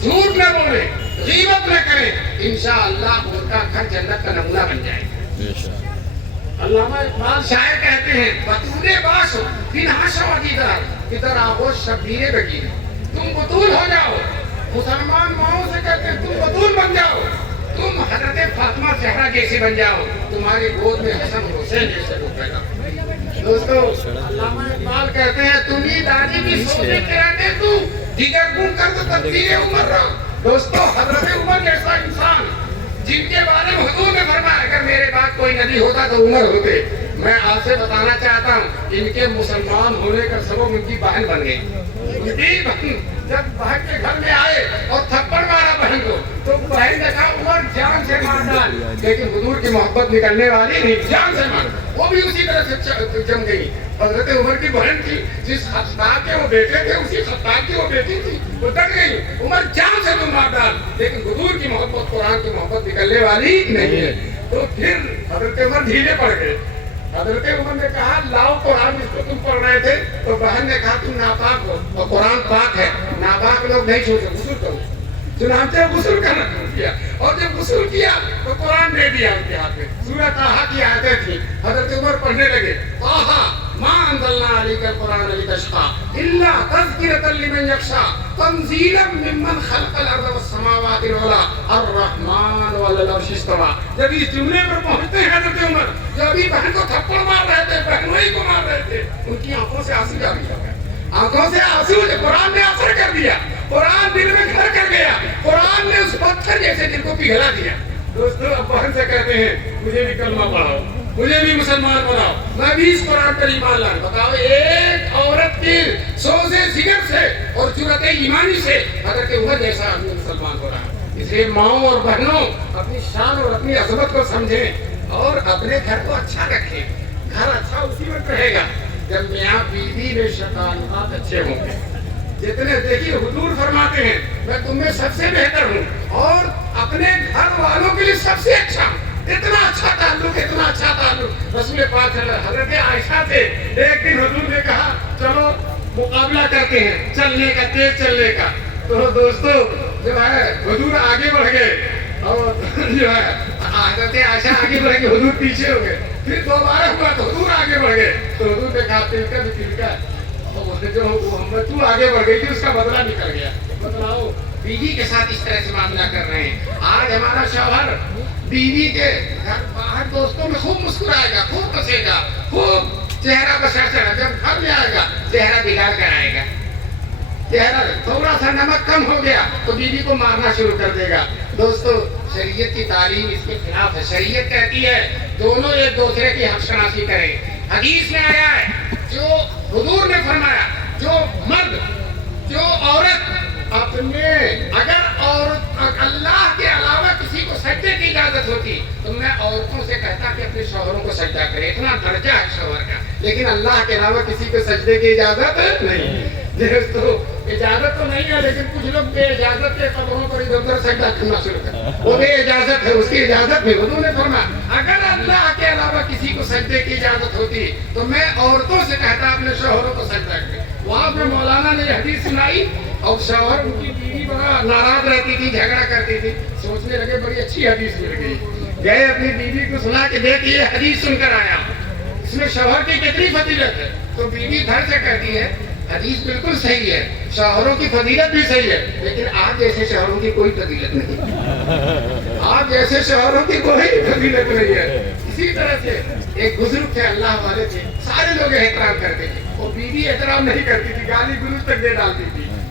جھوٹ نہ بولے, غیبت نہ کریں, انشاءاللہ ان کا گھر جنت کا نمونہ بن جائے. علامہ اقبال شاعر کہتے ہیں بطول باش فنحاش وگیدر ادھر آو شبیر بگیر. تم بطول ہو جاؤ, مسلمان ماؤں سے کہتے ہیں تم بطول بن جاؤ, تم حضرت فاطمہ زہرا جیسے بن جاؤ, تمہاری گود میں حسن حسین جیسے لوگ پیدا. دوستو علامہ اقبال کہتے ہیں تمہیں دادی بھی سوچے کراتے تو دیگر گم کر تو تدبیر عمر رہا. دوستو حضرت عمر جیسا انسان جن کے بارے میں حضور نے فرمایا اگر میرے بعد کوئی نبی ہوتا تو عمر ہوتے. میں آپ سے بتانا چاہتا ہوں ان کے مسلمان ہونے کا سبب ان کی بہن بن گئی. ان کی بہن جب بہن کے گھر میں آئے اور تھپڑ مارا بہن کو تو بہن نے کہا عمر جان سے مار ڈال, لیکن حضور کی محبت نکلنے والی نہیں, جان سے مار. وہ بھی اسی طرح سے جم گئی. حضرت عمر کی بہن تھی, جس خطاب کے وہ بیٹے تھے اسی خطاب کی وہ بیٹی تھی, وہ ڈٹ گئی. عمر جان سے تو مار ڈال, لیکن حضور کی محبت قرآن کی محبت نکلنے والی نہیں ہے. تو پھر حضرت عمر ڈھیلے پڑ گئے. حضرت عمر نے کہا لاؤ قرآن, اس کو تم پڑھ رہے تھے. تو بہن نے کہا تم ناپاک ہو اور قرآن پاک ہے, ناپاک لوگ نہیں چھوڑتے, غسل کرو. چنانچہ غسل کرنا شروع کیا, اور جب غسل کیا تو قرآن دے دیا ان کے ہاتھ میں. سورہ طٰہٰ کی آیتیں تھیں. حضرت عمر پڑھنے لگے طٰہٰ ما انزلنا علیک القرآن لتشقیٰ الا تذکرۃ لمن یخشیٰ تنزیلا ممن خلق الارض والسماوات العلی الرحمن علی العرش استویٰ. جب اس جملے پر پہنچتے ہیں حضرت عمر, جو ابھی بہن کو تھپڑ مار رہے تھے, بہنوں ہی کو مار رہے تھے, ان کی آنکھوں سے آنسو جاری ہو گئے. آنکھوں سے آنسو, قرآن نے اثر کر دیا, قرآن دل میں گھر کر گیا, قرآن نے اس پتھر جیسے دل کو پگھلا دیا. دوستو اب بہن سے کہتے ہیں مجھے بھی کلمہ پڑھاؤ, مجھے بھی مسلمان بناؤ, میں بھی اس قرآن پر ایمان لاؤں. بتاؤ ایک عورت کی سوز جگر سے اور جرأت ایمانی سے حضرت عمر جیسا آدمی مسلمان ہو رہا. اس لیے ماؤں اور بہنوں اپنی شان اور اپنی عظمت کو سمجھیں اور اپنے گھر کو اچھا رکھیں. گھر اچھا اسی وقت رہے گا جب میاں بیوی میں تعلقات اچھے ہوں گے. جتنے دیکھیے حضور فرماتے ہیں میں تم میں سب سے بہتر ہوں اور اپنے گھر والوں کے لیے سب سے اچھا ہوں. اتنا اچھا تعلق, اتنا اچھا تعلق رسول پاک حضرت عائشہ سے. ایک دن حضور نے کہا چلو مقابلہ کرتے ہیں چلنے کا, تیز چلنے کا. تو دوستو جو ہے حضور آگے بڑھ گئے اور جو ہے حضرت عائشہ آگے بڑھ گئے, حضور پیچھے ہو گئے. پھر دوبارہ ہوا تو حضور آگے بڑھ گئے. تو حضور نے کہا تلکا بھی تلکا, جو محمد تو آگے بڑھ گئی تھی اس کا بدلہ نکل گیا. بتلاؤ بیوی کے ساتھ اس طرح سے معاملہ کر رہے ہیں. آج ہمارا شوہر بیوی کے گھر باہر دوستوں میں خوب مسکرائے گا, خوب ہنسے گا, خوب چہرہ بسر چڑھا. جب گھر میں آئے گا چہرہ بگاڑ کر آئے گا. چہرہ تھوڑا سا نمک کم ہو گیا تو بیوی کو مارنا شروع کر دے گا. دوستو شریعت کی تعلیم اس کے خلاف ہے. شریعت کہتی ہے دونوں ایک دوسرے کی حق شناسی کریں. حدیث میں آیا ہے جو حضور نے فرمایا جو مرد جو عورت اپنے اگر عورت اللہ کے علاوہ کسی کو سجدے کی اجازت ہوتی تو میں عورتوں سے کہتا کہ اپنے شوہروں کو سجدہ کرے. اتنا درجہ ہے شوہر کا, لیکن اللہ کے علاوہ کسی کو سجدے کی اجازت نہیں. دوستو اجازت تو نہیں ہے, لیکن کچھ لوگ بے اجازت کے قبروں پر ادھر ادھر سجدہ کرنا شروع کر. وہ بے اجازت ہے, اس کی اجازت نہیں. حضور نے فرمایا اگر اللہ کے علاوہ کسی کو سجدے کی اجازت ہوتی تو میں عورتوں سے کہتا اپنے شوہروں کو سجدہ کرے. وہاں پہ مولانا نے حدیث سنائی اور شوہر ان کی بیوی بڑا ناراض رہتی تھی, جھگڑا کرتی تھی. سوچنے لگے بڑی اچھی حدیث مل گئی. گئے اپنی بیوی کو سنا کہ دیکھ یہ حدیث سن کر آیا, اس میں شوہر کی کتنی فضیلت ہے. تو بیوی دھر سے کہتی ہے حدیث بالکل صحیح ہے, شوہروں کی فضیلت بھی صحیح ہے, لیکن آپ جیسے شوہروں کی کوئی فضیلت نہیں. آپ جیسے شوہروں کی کوئی فضیلت نہیں ہے. اسی طرح سے ایک بزرگ تھے, اللہ والے تھے, سارے لوگ احترام کرتے تھے, وہ بیوی احترام نہیں کرتی تھی, گالی گلوچ تک دے ڈالتی تھی.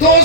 2